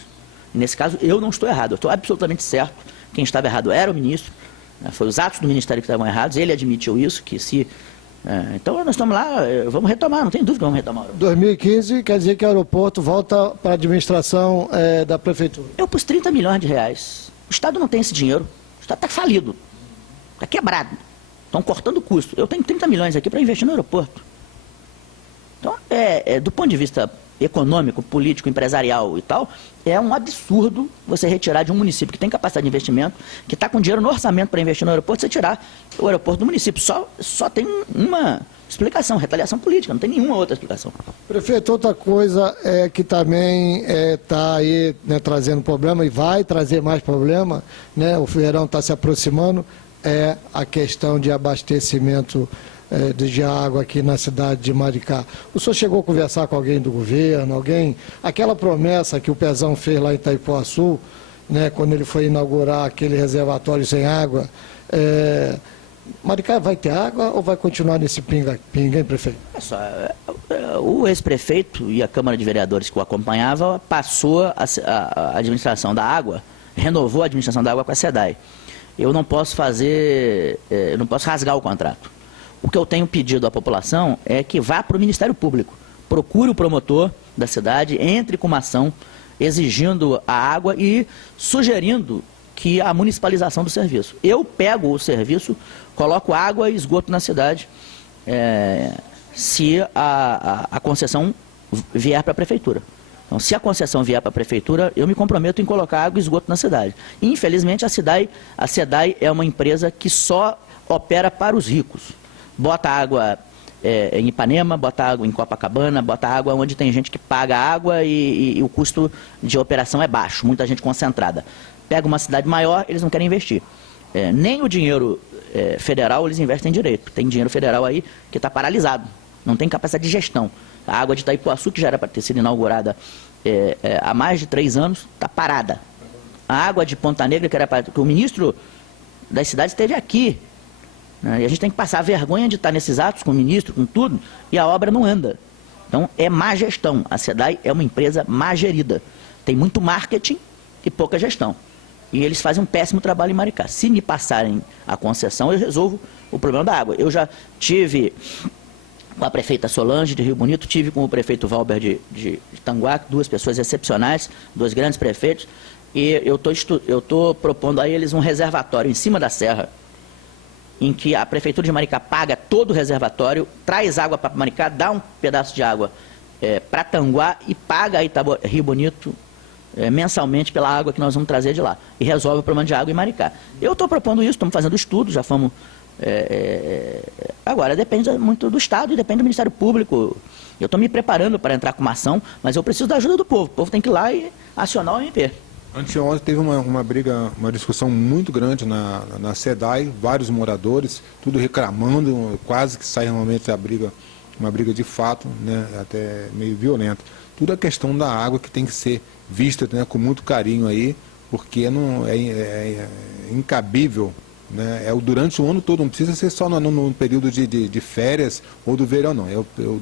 E nesse caso, eu não estou errado, eu estou absolutamente certo. Quem estava errado era o ministro, né? Foi os atos do ministério que estavam errados, ele admitiu isso, que se... então, nós estamos lá, vamos retomar, não tem dúvida que vamos retomar. 2015 quer dizer que o aeroporto volta para a administração da prefeitura. Eu pus 30 milhões de reais. O Estado não tem esse dinheiro, o Estado está falido, está quebrado. Estão cortando o custo. Eu tenho 30 milhões aqui para investir no aeroporto. Então, do ponto de vista econômico, político, empresarial e tal, é um absurdo você retirar de um município que tem capacidade de investimento, que está com dinheiro no orçamento para investir no aeroporto, você tirar o aeroporto do município. Só tem uma explicação, retaliação política, não tem nenhuma outra explicação. Prefeito, outra coisa que também está aí, né, trazendo problema e vai trazer mais problema, né, o verão está se aproximando, é a questão de abastecimento de água aqui na cidade de Maricá. O senhor chegou a conversar com alguém do governo, aquela promessa que o Pezão fez lá em Itaipuaçu, né, quando ele foi inaugurar aquele reservatório sem água, Maricá vai ter água ou vai continuar nesse pinga-pinga, hein, prefeito? O ex-prefeito e a Câmara de Vereadores que o acompanhava passou a administração da água, renovou a administração da água com a SEDAI. Eu não posso eu não posso rasgar o contrato. O que eu tenho pedido à população é que vá para o Ministério Público, procure o promotor da cidade, entre com uma ação exigindo a água e sugerindo que a municipalização do serviço. Eu pego o serviço, coloco água e esgoto na cidade, se a concessão vier para a prefeitura. Então, se a concessão vier para a prefeitura, eu me comprometo em colocar água e esgoto na cidade. Infelizmente, a SEDAI é uma empresa que só opera para os ricos. Bota água em Ipanema, bota água em Copacabana, bota água onde tem gente que paga água e o custo de operação é baixo, muita gente concentrada. Pega uma cidade maior, eles não querem investir. Nem o dinheiro federal eles investem direito. Tem dinheiro federal aí que está paralisado, não tem capacidade de gestão. A água de Itaipuaçu, que já era para ter sido inaugurada há mais de 3 anos, está parada. A água de Ponta Negra, que o ministro das cidades esteve aqui, né? E a gente tem que passar a vergonha de estar nesses atos com o ministro, com tudo, e a obra não anda. Então, é má gestão. A SEDAI é uma empresa má gerida. Tem muito marketing e pouca gestão. E eles fazem um péssimo trabalho em Maricá. Se me passarem a concessão, eu resolvo o problema da água. Eu já tive com a prefeita Solange, de Rio Bonito, tive com o prefeito Valber de Tanguá, duas pessoas excepcionais, dois grandes prefeitos, e eu estou propondo a eles um reservatório em cima da serra, em que a prefeitura de Maricá paga todo o reservatório, traz água para Maricá, dá um pedaço de água para Tanguá e paga a Rio Bonito mensalmente pela água que nós vamos trazer de lá. E resolve o problema de água em Maricá. Eu estou propondo isso, estamos fazendo estudo, já fomos... Agora, depende muito do Estado e depende do Ministério Público. Eu estou me preparando para entrar com uma ação, mas eu preciso da ajuda do povo. O povo tem que ir lá e acionar o MP. Anteontem teve uma briga, uma discussão muito grande na SEDAI, vários moradores, tudo reclamando, quase que sai realmente uma briga de fato, né, até meio violenta. Tudo a questão da água que tem que ser vista, né, com muito carinho aí, porque não é incabível, né, durante o ano todo, não precisa ser só no período de férias ou do verão, não.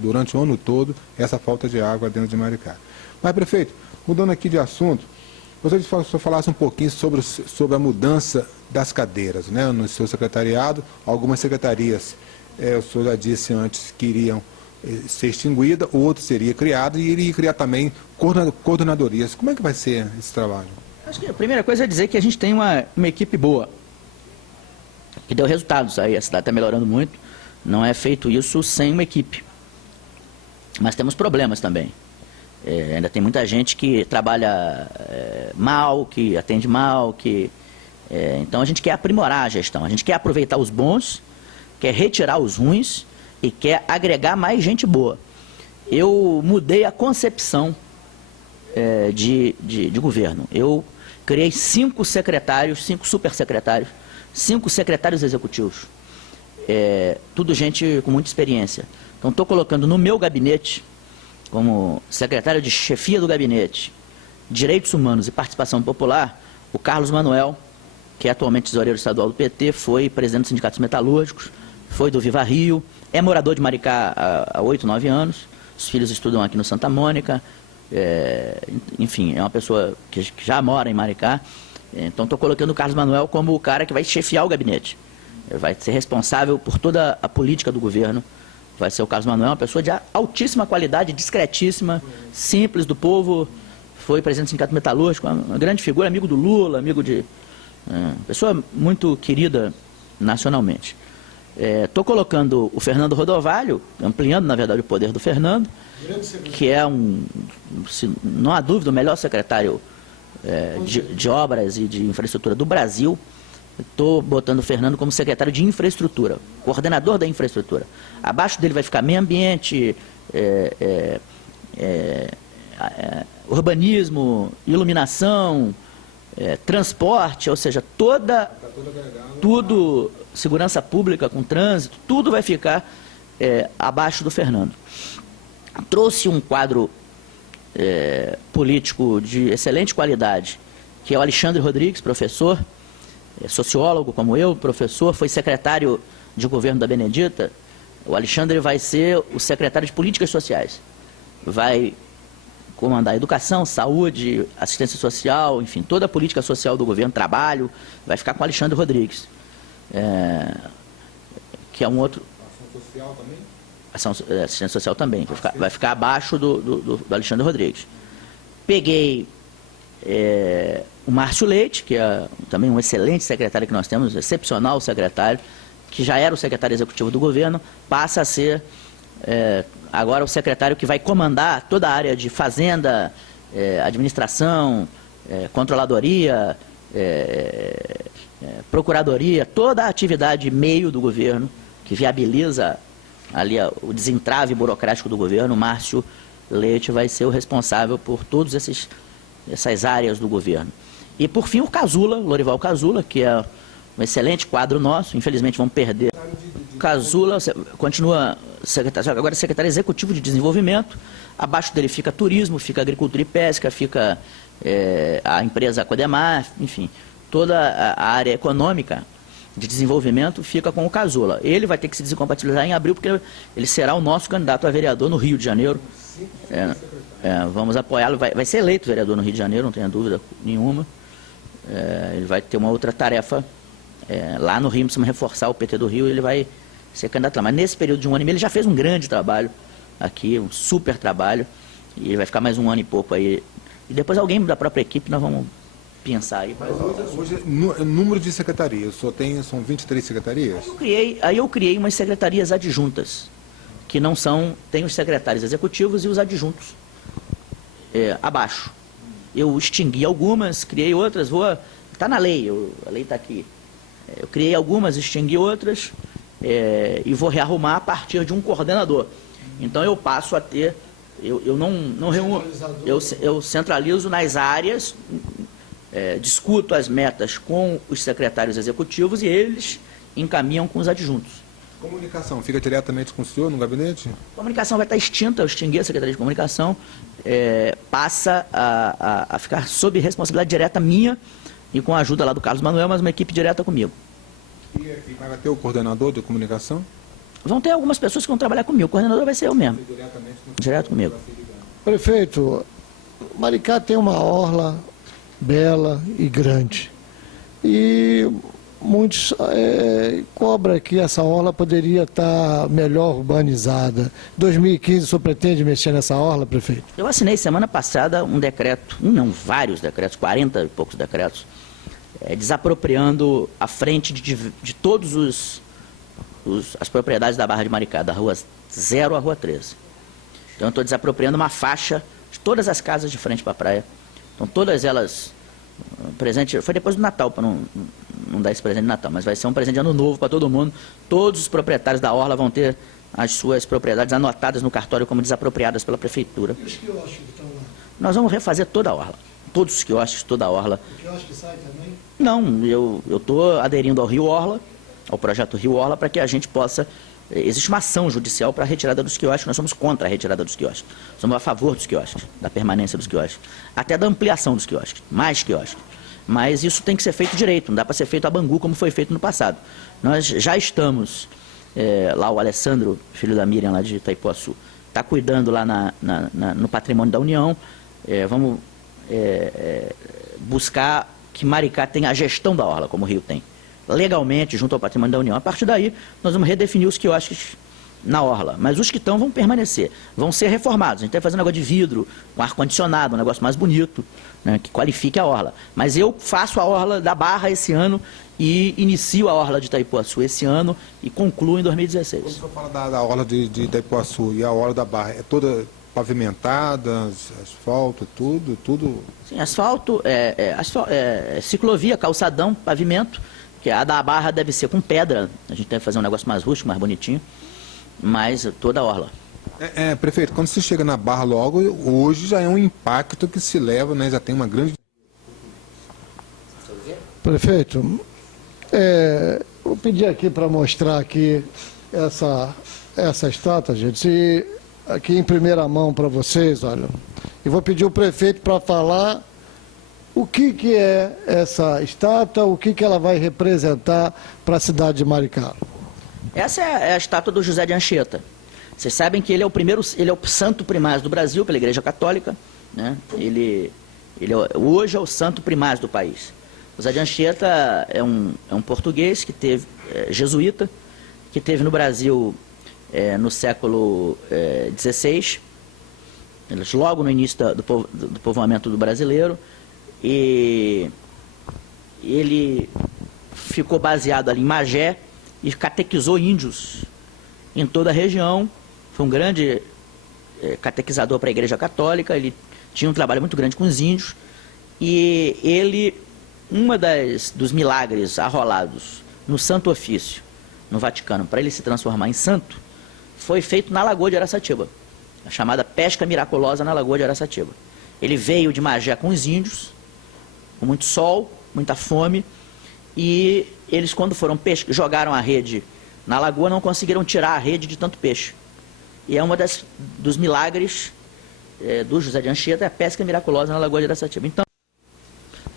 Durante o ano todo, essa falta de água dentro de Maricá. Mas, prefeito, mudando aqui de assunto, gostaria que o senhor falasse um pouquinho sobre a mudança das cadeiras, né, no seu secretariado. Algumas secretarias, o senhor já disse antes que iriam ser extinguidas, outras seria criado e iria criar também coordenadorias. Como é que vai ser esse trabalho? Acho que a primeira coisa é dizer que a gente tem uma equipe boa, que deu resultados aí, a cidade está melhorando muito. Não é feito isso sem uma equipe. Mas temos problemas também. Ainda tem muita gente que trabalha mal, que atende mal, então a gente quer aprimorar a gestão, a gente quer aproveitar os bons, quer retirar os ruins e quer agregar mais gente boa. Eu mudei a concepção de governo. Eu criei 5 secretários, 5 supersecretários, 5 secretários executivos, tudo gente com muita experiência. Então estou colocando no meu gabinete, como secretário de chefia do gabinete, Direitos Humanos e Participação Popular, o Carlos Manuel, que é atualmente tesoureiro estadual do PT, foi presidente dos sindicatos metalúrgicos, foi do Viva Rio, é morador de Maricá há 8, 9 anos, os filhos estudam aqui no Santa Mônica, enfim, é uma pessoa que já mora em Maricá. Então estou colocando o Carlos Manuel como o cara que vai chefiar o gabinete, vai ser responsável por toda a política do governo. Vai ser o Carlos Manuel, uma pessoa de altíssima qualidade, discretíssima, simples do povo, foi presidente do Sindicato Metalúrgico, uma grande figura, amigo do Lula, pessoa muito querida nacionalmente. Estou colocando o Fernando Rodovalho, ampliando, na verdade, o poder do Fernando, que é não há dúvida, o melhor secretário de obras e de infraestrutura do Brasil. Estou botando o Fernando como secretário de infraestrutura, coordenador da infraestrutura. Abaixo dele vai ficar meio ambiente, urbanismo, iluminação, transporte, ou seja, tudo, segurança pública com trânsito, tudo vai ficar abaixo do Fernando. Trouxe um quadro político de excelente qualidade, que é o Alexandre Rodrigues, professor, sociólogo como eu, professor, foi secretário de governo da Benedita. O Alexandre vai ser o secretário de políticas sociais. Vai comandar educação, saúde, assistência social, enfim, toda a política social do governo, trabalho, vai ficar com o Alexandre Rodrigues. Que é um outro... Ação social também? Assistência social também, vai ficar abaixo do Alexandre Rodrigues. Peguei o Márcio Leite, que é também um excelente secretário que nós temos, excepcional secretário, que já era o secretário executivo do governo, passa a ser agora o secretário que vai comandar toda a área de fazenda, administração, controladoria, procuradoria, toda a atividade meio do governo, que viabiliza ali o desentrave burocrático do governo. O Márcio Leite vai ser o responsável por todas essas áreas do governo. E, por fim, o Cazula, Lorival Cazula, que é um excelente quadro nosso, infelizmente vamos perder. O Cazula continua agora secretário executivo de desenvolvimento, abaixo dele fica turismo, fica agricultura e pesca, fica a empresa Codemar, enfim, toda a área econômica de desenvolvimento fica com o Cazula. Ele vai ter que se desincompatibilizar em abril, porque ele será o nosso candidato a vereador no Rio de Janeiro. Vamos apoiá-lo, vai ser eleito vereador no Rio de Janeiro, não tenha dúvida nenhuma. ele vai ter uma outra tarefa lá no Rio, precisamos reforçar o PT do Rio, ele vai ser candidato lá. Mas nesse período de 1 ano e meio ele já fez um grande trabalho aqui, um super trabalho, e ele vai ficar mais 1 ano e pouco aí. E depois alguém da própria equipe nós vamos pensar aí. Mas hoje, número de secretarias, são 23 secretarias? Eu criei umas secretarias adjuntas, que não são, tem os secretários executivos e os adjuntos abaixo. Eu extingui algumas, criei outras, está na lei, a lei está aqui. Eu criei algumas, extingui outras, e vou rearrumar a partir de um coordenador. Então eu passo a ter, eu não reúno, eu centralizo nas áreas, discuto as metas com os secretários executivos e eles encaminham com os adjuntos. Comunicação, fica diretamente com o senhor no gabinete? A comunicação vai estar extinta, eu extingui a Secretaria de Comunicação, passa a ficar sob responsabilidade direta minha e com a ajuda lá do Carlos Manuel, mas uma equipe direta comigo. E vai ter o coordenador de comunicação? Vão ter algumas pessoas que vão trabalhar comigo, o coordenador vai ser eu mesmo, direto comigo. Prefeito, Maricá tem uma orla bela e grande. E muitos cobram que essa orla poderia estar melhor urbanizada. 2015, o senhor pretende mexer nessa orla, prefeito? Eu assinei semana passada um decreto, vários decretos, 40 e poucos decretos, desapropriando a frente de todos as propriedades da Barra de Maricá, da rua 0 à rua 13. Então eu estou desapropriando uma faixa de todas as casas de frente para a praia. Então todas elas, presente, foi depois do Natal, para não dar esse presente de Natal, mas vai ser um presente de Ano Novo para todo mundo. Todos os proprietários da orla vão ter as suas propriedades anotadas no cartório como desapropriadas pela prefeitura. E os quiosques que estão lá? Nós vamos refazer toda a orla, todos os quiosques, toda a orla. O quiosque sai também? Não, eu estou aderindo ao Rio Orla, ao projeto Rio Orla, para que a gente possa... Existe uma ação judicial para a retirada dos quiosques, nós somos contra a retirada dos quiosques. Somos a favor dos quiosques, da permanência dos quiosques, até da ampliação dos quiosques, mais quiosques. Mas isso tem que ser feito direito, não dá para ser feito a Bangu como foi feito no passado. Nós já estamos, lá o Alessandro, filho da Miriam, lá de Itaipuaçu, está cuidando lá no patrimônio da União. Vamos buscar que Maricá tenha a gestão da orla, como o Rio tem, legalmente, junto ao patrimônio da União. A partir daí, nós vamos redefinir os quiosques na orla, mas os que estão vão permanecer, vão ser reformados. A gente vai fazer um negócio de vidro, com ar-condicionado, um negócio mais bonito, né, que qualifique a orla. Mas eu faço a orla da Barra esse ano e inicio a orla de Itaipuaçu esse ano e concluo em 2016. Quando o senhor fala da orla de Itaipuaçu e a orla da Barra, é toda pavimentada, asfalto, tudo? Sim, asfalto, ciclovia, calçadão, pavimento, que a da Barra deve ser com pedra, a gente deve fazer um negócio mais rústico, mais bonitinho, mas toda a orla. Prefeito, quando você chega na Barra logo, hoje já é um impacto que se leva, né, já tem uma grande... Prefeito, vou pedir aqui para mostrar aqui essa estátua, gente, e aqui em primeira mão para vocês, olha, e vou pedir o prefeito para falar o que é essa estátua, o que ela vai representar para a cidade de Maricá. Essa é a estátua do José de Anchieta. Vocês sabem que ele é o santo primaz do Brasil pela Igreja Católica, né? Hoje é o santo primaz do país. José de Anchieta é um português que teve, jesuíta, que teve no Brasil no século XVI, logo no início do povoamento do brasileiro, e ele ficou baseado ali em Magé e catequizou índios em toda a região. Foi um grande catequizador para a Igreja Católica, ele tinha um trabalho muito grande com os índios, e ele, dos milagres arrolados no Santo Ofício, no Vaticano, para ele se transformar em santo, foi feito na Lagoa de Araçatiba, a chamada pesca miraculosa na Lagoa de Araçatiba. Ele veio de Magé com os índios, com muito sol, muita fome, e eles, quando foram jogaram a rede na lagoa, não conseguiram tirar a rede de tanto peixe. E é uma dos milagres do José de Anchieta, é a pesca miraculosa na Lagoa de Araçatiba. Então,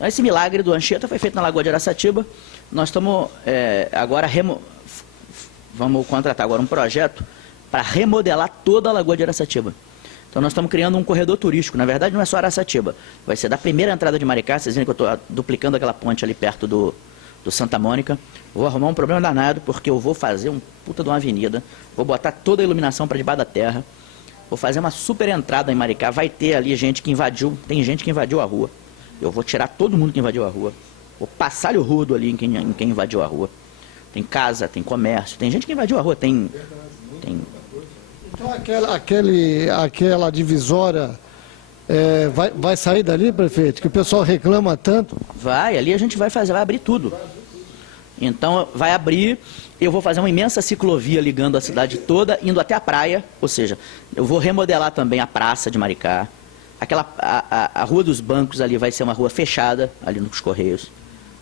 esse milagre do Anchieta foi feito na Lagoa de Araçatiba. Nós estamos agora, vamos contratar agora um projeto para remodelar toda a Lagoa de Araçatiba. Então, Então nós estamos criando um corredor turístico. Na verdade não é só Araçatiba. Vai ser da primeira entrada de Maricá. Vocês viram que eu estou duplicando aquela ponte ali perto do Santa Mônica. Vou arrumar um problema danado, porque eu vou fazer um puta de uma avenida. Vou botar toda a iluminação para debaixo da terra. Vou fazer uma super entrada em Maricá. Vai ter ali gente que invadiu. Tem gente que invadiu a rua. Eu vou tirar todo mundo que invadiu a rua. Vou passar o rodo ali em quem invadiu a rua. Tem casa, tem comércio. Tem gente que invadiu a rua. Tem... Então aquela divisória vai sair dali, prefeito? Que o pessoal reclama tanto? Vai, ali a gente vai abrir tudo. Então vai abrir, eu vou fazer uma imensa ciclovia ligando a cidade toda, indo até a praia, ou seja, eu vou remodelar também a praça de Maricá. A Rua dos Bancos ali vai ser uma rua fechada, ali nos Correios.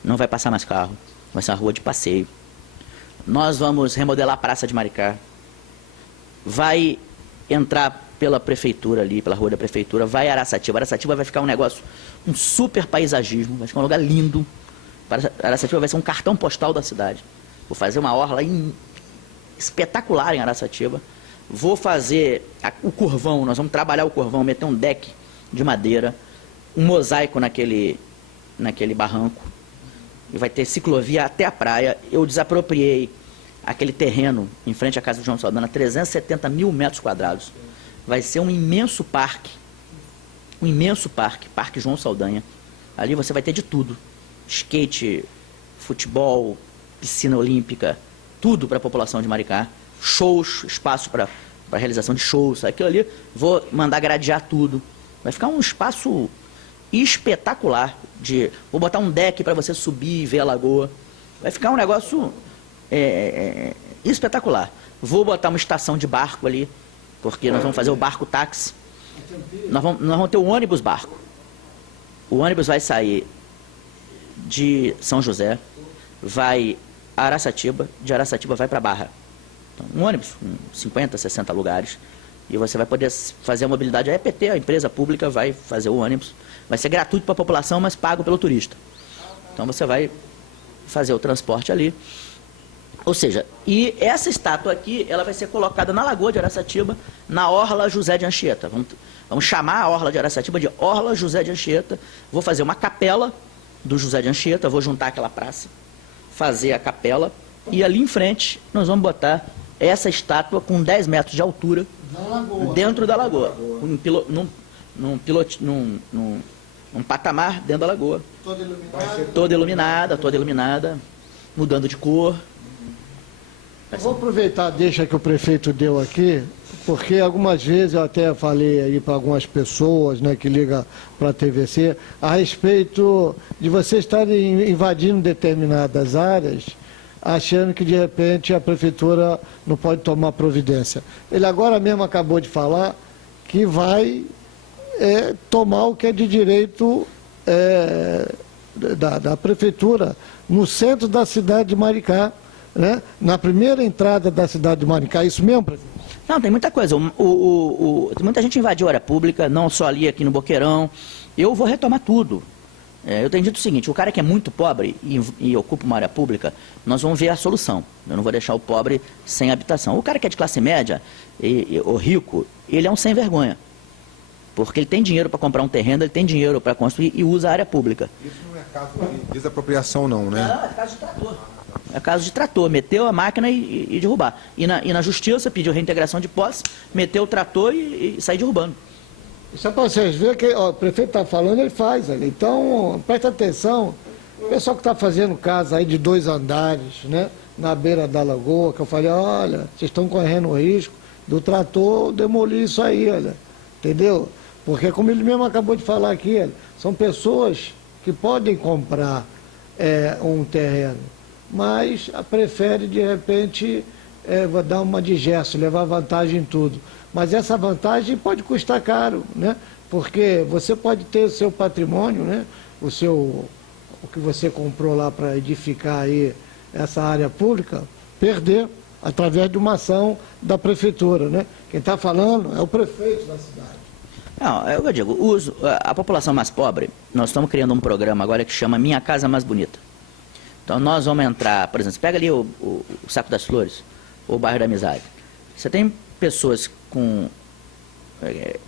Não vai passar mais carro, vai ser uma rua de passeio. Nós vamos remodelar a praça de Maricá. Vai entrar pela prefeitura ali, pela rua da prefeitura, vai Araçatiba. Araçatiba vai ficar um negócio, um super paisagismo, vai ficar um lugar lindo. Araçatiba vai ser um cartão postal da cidade. Vou fazer uma orla espetacular em Araçatiba. Vou fazer o curvão, nós vamos trabalhar o curvão, meter um deck de madeira, um mosaico naquele barranco. E vai ter ciclovia até a praia. Eu desapropriei aquele terreno em frente à casa do João Saldanha, 370 mil metros quadrados. Vai ser um imenso parque, Parque João Saldanha. Ali você vai ter de tudo. Skate, futebol, piscina olímpica, tudo para a população de Maricá. Shows, espaço para realização de shows. Aquilo ali, vou mandar gradear tudo. Vai ficar um espaço espetacular. Vou botar um deck para você subir e ver a lagoa. Vai ficar um negócio espetacular. Vou botar uma estação de barco ali, porque nós vamos fazer o barco táxi. Nós vamos ter o ônibus barco. O ônibus vai sair de São José, vai a Araçatiba, de Araçatiba vai para Barra. Então, um ônibus com 50, 60 lugares. E você vai poder fazer a mobilidade. A EPT, a empresa pública, vai fazer o ônibus. Vai ser gratuito para a população, mas pago pelo turista. Então você vai fazer o transporte ali. Ou seja, e essa estátua aqui, ela vai ser colocada na Lagoa de Araçatiba, na Orla José de Anchieta. Vamos chamar a Orla de Araçatiba de Orla José de Anchieta. Vou fazer uma capela do José de Anchieta, vou juntar aquela praça, fazer a capela, e ali em frente nós vamos botar essa estátua com 10 metros de altura dentro da lagoa. Num patamar dentro da lagoa. Toda iluminada, mudando de cor. Eu vou aproveitar a deixa que o prefeito deu aqui, porque algumas vezes eu até falei aí para algumas pessoas, né, que ligam para a TVC, a respeito de vocês estarem invadindo determinadas áreas, achando que de repente a prefeitura não pode tomar providência. Ele agora mesmo acabou de falar que vai tomar o que é de direito da prefeitura no centro da cidade de Maricá, né? Na primeira entrada da cidade de Maricá. Isso mesmo, prefeito? Não, tem muita coisa. Muita gente invadiu a área pública, não só ali aqui no Boqueirão. Eu vou retomar tudo. Eu tenho dito o seguinte, o cara que é muito pobre e ocupa uma área pública, nós vamos ver a solução. Eu não vou deixar o pobre sem habitação. O cara que é de classe média, o rico, ele é um sem vergonha. Porque ele tem dinheiro para comprar um terreno, ele tem dinheiro para construir e usa a área pública. Isso não é caso de desapropriação não, né? Não, é caso de trator. É caso de trator, meteu a máquina e derrubar. E na justiça pediu reintegração de posse, meteu o trator e saiu derrubando. Só para vocês verem que o prefeito está falando, ele faz. Então, presta atenção. O pessoal que está fazendo casa aí de 2 andares, né, na beira da lagoa, que eu falei, olha, vocês estão correndo o risco do trator demolir isso aí, olha. Entendeu? Porque, como ele mesmo acabou de falar aqui, olha, são pessoas que podem comprar um terreno, mas prefere, de repente, dar uma de gesto, levar vantagem em tudo. Mas essa vantagem pode custar caro, né? Porque você pode ter o seu patrimônio, né? O que você comprou lá para edificar aí essa área pública, perder através de uma ação da prefeitura, né? Quem está falando é o prefeito da cidade. Não, eu digo, a população mais pobre, nós estamos criando um programa agora que chama Minha Casa Mais Bonita. Então nós vamos entrar, por exemplo, você pega ali o Saco das Flores, ou o Bairro da Amizade. Você tem pessoas com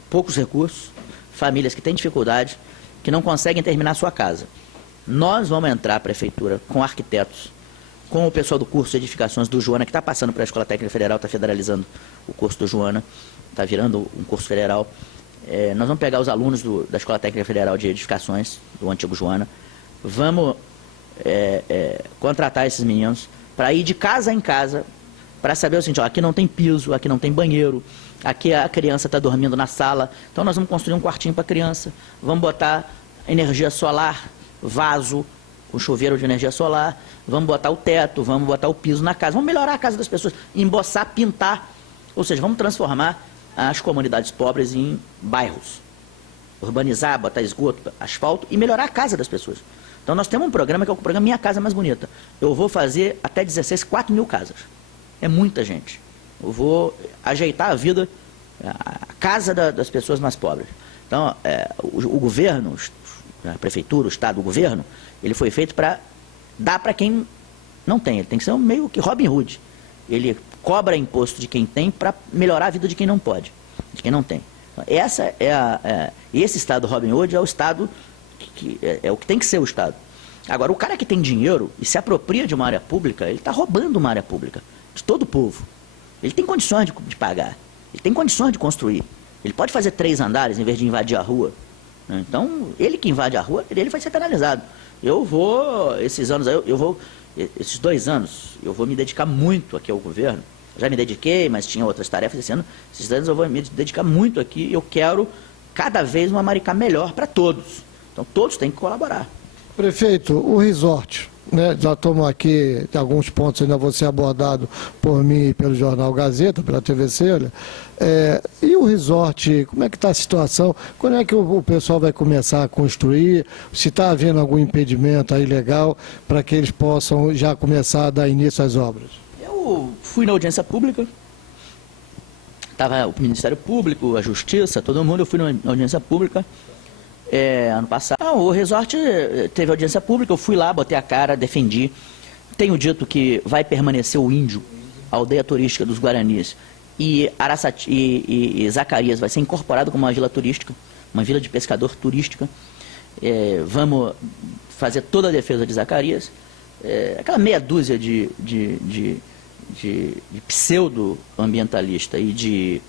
poucos recursos, famílias que têm dificuldade, que não conseguem terminar a sua casa. Nós vamos entrar, a prefeitura, com arquitetos, com o pessoal do curso de edificações do Joana, que está passando para a Escola Técnica Federal, está federalizando o curso do Joana, está virando um curso federal. Nós vamos pegar os alunos da Escola Técnica Federal de Edificações, do antigo Joana, vamos contratar esses meninos para ir de casa em casa, para saber o seguinte: ó, aqui não tem piso, aqui não tem banheiro, aqui a criança está dormindo na sala, então nós vamos construir um quartinho para a criança, vamos botar energia solar, vaso, o chuveiro de energia solar, vamos botar o teto, vamos botar o piso na casa, vamos melhorar a casa das pessoas, emboçar, pintar, ou seja, vamos transformar as comunidades pobres em bairros, urbanizar, botar esgoto, asfalto e melhorar a casa das pessoas. Então nós temos um programa que é o programa Minha Casa Mais Bonita. Eu vou fazer até 4 mil casas. É muita gente. Eu vou ajeitar a vida, a casa das pessoas mais pobres. Então, o governo, a prefeitura, o Estado, o governo, ele foi feito para dar para quem não tem. Ele tem que ser meio que Robin Hood. Ele cobra imposto de quem tem para melhorar a vida de quem não pode, de quem não tem. Então, esse Estado Robin Hood é o Estado que é o que tem que ser o Estado. Agora, o cara que tem dinheiro e se apropria de uma área pública, ele está roubando uma área pública de todo o povo. Ele tem condições de pagar, ele tem condições de construir. Ele pode fazer 3 andares em vez de invadir a rua. Então, ele que invade a rua, ele vai ser penalizado. Esses 2 anos, eu vou me dedicar muito aqui ao governo. Já me dediquei, mas tinha outras tarefas esse ano. Esses anos eu vou me dedicar muito aqui e eu quero cada vez uma Maricá melhor para todos. Então, todos têm que colaborar. Prefeito, o resort, né, já estamos aqui, alguns pontos ainda vão ser abordados por mim e pelo Jornal Gazeta, pela TVC, olha. E o resort, como é que está a situação? Quando é que o pessoal vai começar a construir? Se está havendo algum impedimento aí legal para que eles possam já começar a dar início às obras? Eu fui na audiência pública, estava o Ministério Público, a Justiça, todo mundo, eu fui na audiência pública. Ano passado, o resort teve audiência pública, eu fui lá, botei a cara, defendi. Tenho dito que vai permanecer o Índio, a aldeia turística dos Guaranis, e Zacarias vai ser incorporado como uma vila turística, uma vila de pescador turística. Vamos fazer toda a defesa de Zacarias. Aquela meia dúzia de pseudo-ambientalista e de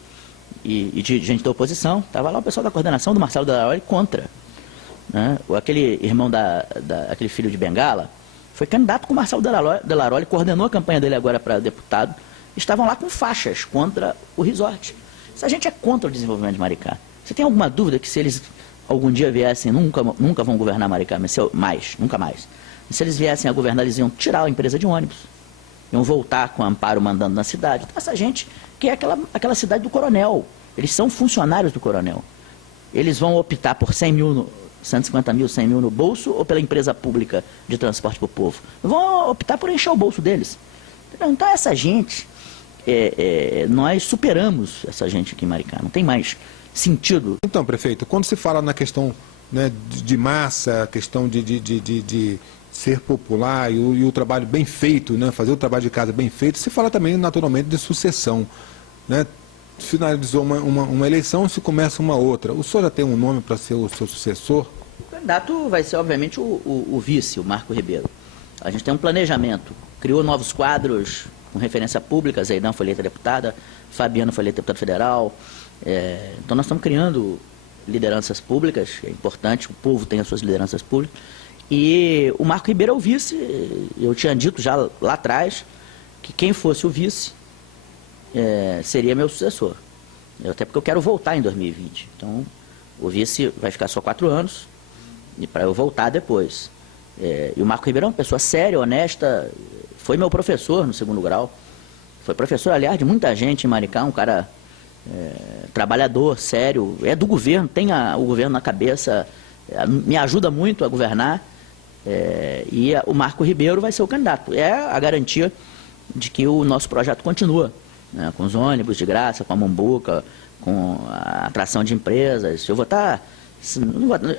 gente da oposição, estava lá o pessoal da coordenação do Marcelo Delaroli contra. Né? Aquele irmão aquele filho de Bengala, foi candidato com o Marcelo Delaroli, coordenou a campanha dele agora para deputado, estavam lá com faixas contra o resort. Essa gente é contra o desenvolvimento de Maricá. Você tem alguma dúvida que se eles algum dia viessem, nunca vão governar Maricá, nunca mais. E se eles viessem a governar, eles iam tirar a empresa de ônibus, iam voltar com o Amparo mandando na cidade. Então, essa gente que é aquela cidade do Coronel. Eles são funcionários do Coronel. Eles vão optar por 150 mil, 100 mil no bolso ou pela empresa pública de transporte para o povo? Vão optar por encher o bolso deles. Então, essa gente, nós superamos essa gente aqui em Maricá. Não tem mais sentido. Então, prefeito, quando se fala na questão, né, de massa, a questão de ser popular e o trabalho bem feito, né, fazer o trabalho de casa bem feito, se fala também naturalmente de sucessão. Né? Finalizou uma eleição, se começa uma outra. O senhor já tem um nome para ser o seu sucessor? O candidato vai ser, obviamente, o vice, o Marco Ribeiro. A gente tem um planejamento, criou novos quadros com referência pública, Zeidão foi eleita deputada, Fabiano foi eleito deputado federal. Então nós estamos criando lideranças públicas, é importante, o povo tem as suas lideranças públicas. E o Marco Ribeiro é o vice. Eu tinha dito já lá atrás que quem fosse o vice seria meu sucessor. Até porque eu quero voltar em 2020. Então, o vice vai ficar só 4 anos e para eu voltar depois. E o Marco Ribeiro é uma pessoa séria, honesta, foi meu professor no 2º grau. Foi professor, aliás, de muita gente em Maricá, um cara trabalhador, sério, é do governo, tem o governo na cabeça, me ajuda muito a governar. E o Marco Ribeiro vai ser o candidato. É a garantia de que o nosso projeto continua, né, com os ônibus de graça, com a Mombuca, com a atração de empresas. Eu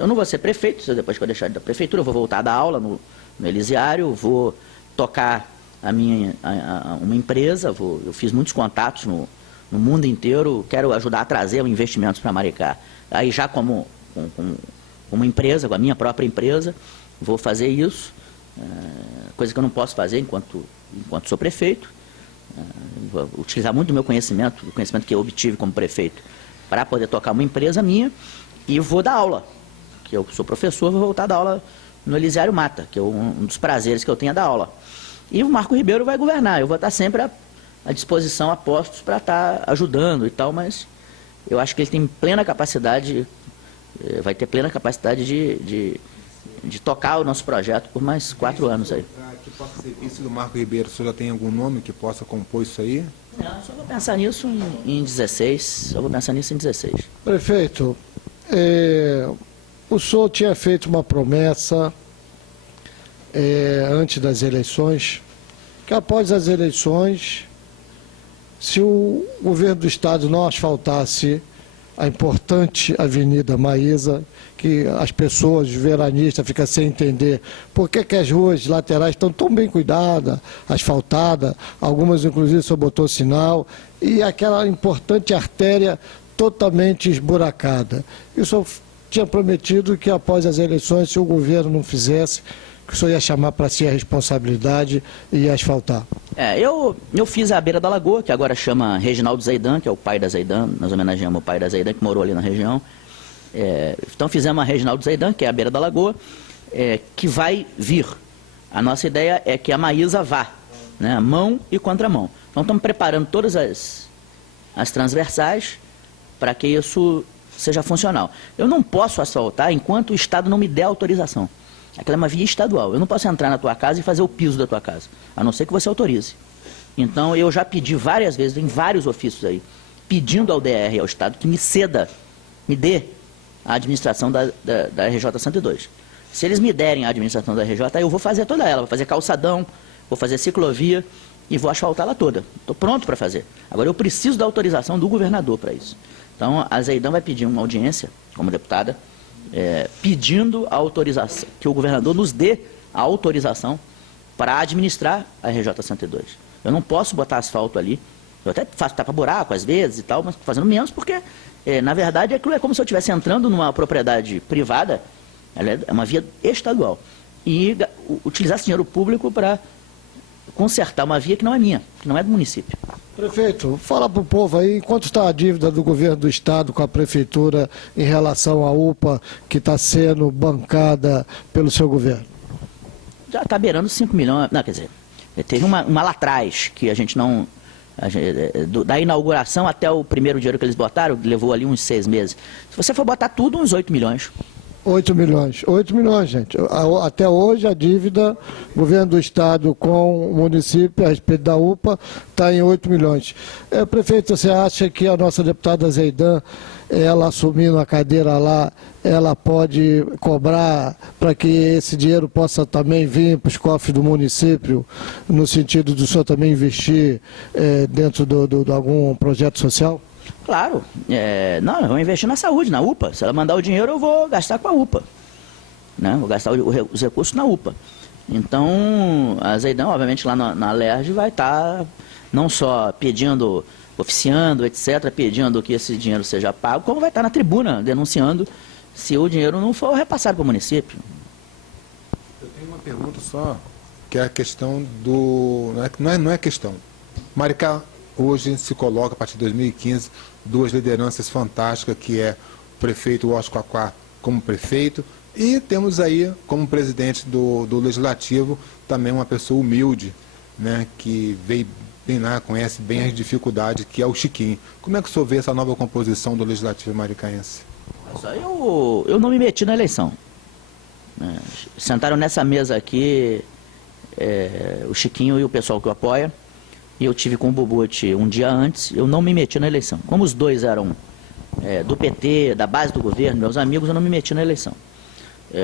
não vou ser prefeito, depois que eu deixar da prefeitura, eu vou voltar a dar aula no Elisiário, vou tocar uma empresa, eu fiz muitos contatos no mundo inteiro, quero ajudar a trazer investimentos para Maricá. Aí já como uma empresa, com a minha própria empresa, vou fazer isso, coisa que eu não posso fazer enquanto sou prefeito. Vou utilizar muito do meu conhecimento, do conhecimento que eu obtive como prefeito, para poder tocar uma empresa minha, e vou dar aula, que eu sou professor, vou voltar a dar aula no Elisiário Mata, que é um dos prazeres que eu tenho é dar aula. E o Marco Ribeiro vai governar, eu vou estar sempre à disposição, a postos, para estar ajudando e tal, mas eu acho que ele tem plena capacidade, vai ter plena capacidade de tocar o nosso projeto por mais 4 anos aí. Que possa ser vice do Marco Ribeiro, o senhor já tem algum nome que possa compor isso aí? Não, só vou pensar nisso em 16, só vou pensar nisso em 16. Prefeito, o senhor tinha feito uma promessa antes das eleições, que após as eleições, se o governo do estado não asfaltasse a importante Avenida Maísa, que as pessoas, os veranistas, ficam sem entender por que as ruas laterais estão tão bem cuidadas, asfaltadas, algumas inclusive só botou sinal, e aquela importante artéria totalmente esburacada. E o senhor tinha prometido que após as eleições, se o governo não fizesse, que o senhor ia chamar para si a responsabilidade e ia asfaltar. Eu fiz a beira da lagoa, que agora chama Reginaldo Zaidan, que é o pai da Zaidan, nós homenageamos o pai da Zaidan, que morou ali na região. Então fizemos a Reginaldo Zaidan, que é a beira da lagoa, que vai vir. A nossa ideia é que a Maísa vá, né, mão e contramão. Então estamos preparando todas as transversais para que isso seja funcional. Eu não posso asfaltar enquanto o Estado não me der autorização. Aquela é uma via estadual. Eu não posso entrar na tua casa e fazer o piso da tua casa, a não ser que você autorize. Então, eu já pedi várias vezes, em vários ofícios aí, pedindo ao DR e ao Estado que me ceda, me dê a administração da RJ 102. Se eles me derem a administração da RJ, eu vou fazer toda ela, vou fazer calçadão, vou fazer ciclovia e vou asfaltá-la toda. Estou pronto para fazer. Agora, eu preciso da autorização do governador para isso. Então, a Zaidan vai pedir uma audiência, como deputada, pedindo a autorização, que o governador nos dê a autorização para administrar a RJ 102. Eu não posso botar asfalto ali, eu até faço tapa-buraco às vezes e tal, mas fazendo menos porque, na verdade, aquilo é como se eu estivesse entrando numa propriedade privada, ela é uma via estadual, e utilizar dinheiro público para consertar uma via que não é minha, que não é do município. Prefeito, fala para o povo aí, quanto está a dívida do governo do estado com a prefeitura em relação à UPA que está sendo bancada pelo seu governo? Já está beirando 5 milhões, não, quer dizer, teve uma lá atrás que a gente não, da inauguração até o primeiro dinheiro que eles botaram, levou ali uns 6 meses. Se você for botar tudo, uns 8 milhões. 8 milhões. 8 milhões, gente. Até hoje a dívida, governo do estado com o município a respeito da UPA está em 8 milhões. Prefeito, você acha que a nossa deputada Zaidan, ela assumindo a cadeira lá, ela pode cobrar para que esse dinheiro possa também vir para os cofres do município, no sentido do senhor também investir dentro de algum projeto social? Claro, não, eu vou investir na saúde, na UPA. Se ela mandar o dinheiro, eu vou gastar com a UPA. Né? Vou gastar os recursos na UPA. Então, a Zaidan, obviamente, lá na LERJ vai estar não só pedindo, oficiando, etc., pedindo que esse dinheiro seja pago, como vai estar na tribuna denunciando se o dinheiro não for repassado para o município. Eu tenho uma pergunta só, que é a questão do... Não é questão. Maricá hoje se coloca, a partir de 2015, 2 lideranças fantásticas, que é o prefeito Oscar Quá como prefeito, e temos aí, como presidente do Legislativo, também uma pessoa humilde, né, que veio bem lá, conhece bem as dificuldades, que é o Chiquinho. Como é que o senhor vê essa nova composição do Legislativo maricaense? Eu não me meti na eleição. Sentaram nessa mesa aqui o Chiquinho e o pessoal que o apoia, e eu tive com o Bobote um dia antes, eu não me meti na eleição. Como os dois eram do PT, da base do governo, meus amigos, eu não me meti na eleição.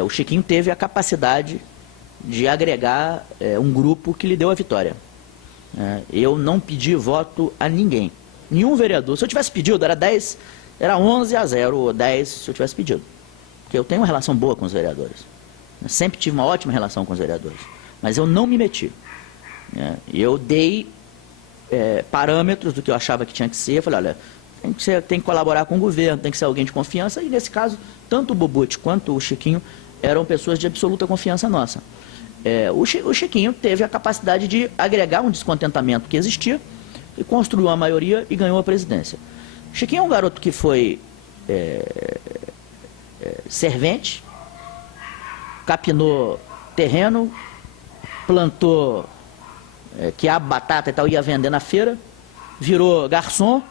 O Chiquinho teve a capacidade de agregar um grupo que lhe deu a vitória. Eu não pedi voto a ninguém, nenhum vereador. Se eu tivesse pedido, era 11-0 ou 10 se eu tivesse pedido. Porque eu tenho uma relação boa com os vereadores. Eu sempre tive uma ótima relação com os vereadores. Mas eu não me meti. Eu dei parâmetros do que eu achava que tinha que ser. Eu falei, olha, tem que colaborar com o governo, tem que ser alguém de confiança. E nesse caso, tanto o Bobucci quanto o Chiquinho eram pessoas de absoluta confiança nossa. O Chiquinho teve a capacidade de agregar um descontentamento que existia e construiu a maioria e ganhou a presidência. O Chiquinho é um garoto que foi servente, capinou terreno, plantou quiabo, batata e tal, ia vender na feira, virou garçom.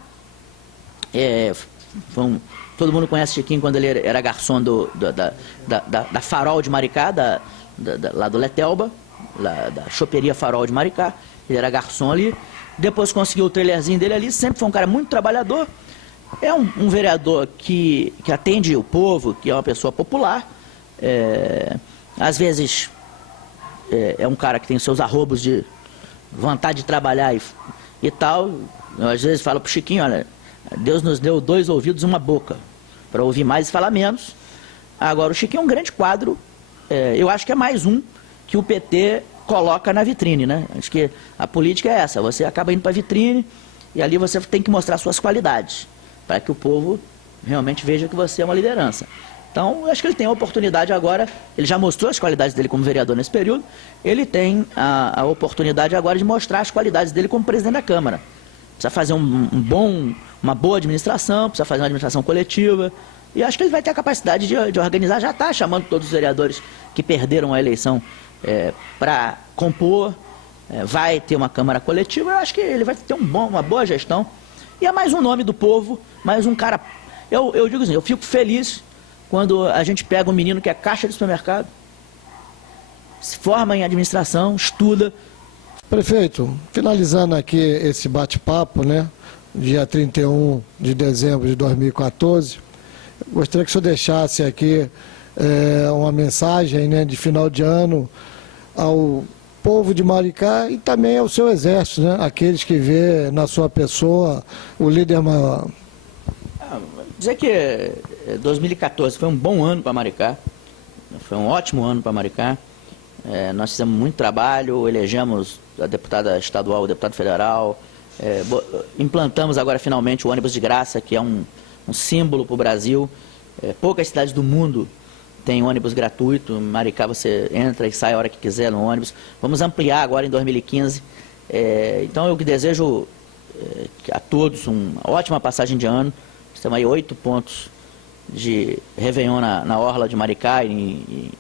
Todo mundo conhece o Chiquinho quando ele era garçom da Farol de Maricá, lá do Letelba, da choperia Farol de Maricá. Ele era garçom ali, depois conseguiu o trailerzinho dele ali, sempre foi um cara muito trabalhador. É um vereador que atende o povo, que é uma pessoa popular. Às vezes é um cara que tem seus arrobos de vontade de trabalhar e tal. Eu, às vezes falo pro Chiquinho, olha, Deus nos deu 2 ouvidos e uma boca, para ouvir mais e falar menos. Agora, o Chiquinho é um grande quadro, eu acho que é mais um que o PT coloca na vitrine, né? Acho que a política é essa, você acaba indo para a vitrine e ali você tem que mostrar suas qualidades, para que o povo realmente veja que você é uma liderança. Então, acho que ele tem a oportunidade agora, ele já mostrou as qualidades dele como vereador nesse período, ele tem a oportunidade agora de mostrar as qualidades dele como presidente da Câmara. Precisa fazer uma boa administração, precisa fazer uma administração coletiva, e acho que ele vai ter a capacidade de organizar, já está chamando todos os vereadores que perderam a eleição para compor, vai ter uma Câmara coletiva. Eu acho que ele vai ter uma boa gestão, e é mais um nome do povo, mais um cara. Eu digo assim, eu fico feliz quando a gente pega um menino que é caixa de supermercado, se forma em administração, estuda. Prefeito, finalizando aqui esse bate-papo, né, dia 31 de dezembro de 2014, gostaria que o senhor deixasse aqui uma mensagem, né, de final de ano ao povo de Maricá e também ao seu exército, né, aqueles que vê na sua pessoa o líder maior. Dizer que 2014 foi um bom ano para Maricá, foi um ótimo ano para Maricá. Nós fizemos muito trabalho, elegemos a deputada estadual, o deputado federal, implantamos agora finalmente o ônibus de graça, que é um símbolo para o Brasil. Poucas cidades do mundo têm ônibus gratuito. Maricá você entra e sai a hora que quiser no ônibus. Vamos ampliar agora em 2015. Então eu que desejo a todos uma ótima passagem de ano. Temos aí 8 pontos de Réveillon na Orla de Maricá e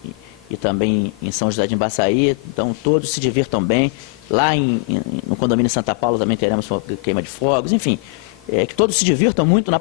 também em São José de Embaçaí. Então todos se divirtam bem. Lá no condomínio Santa Paula também teremos queima de fogos. Enfim, que todos se divirtam muito na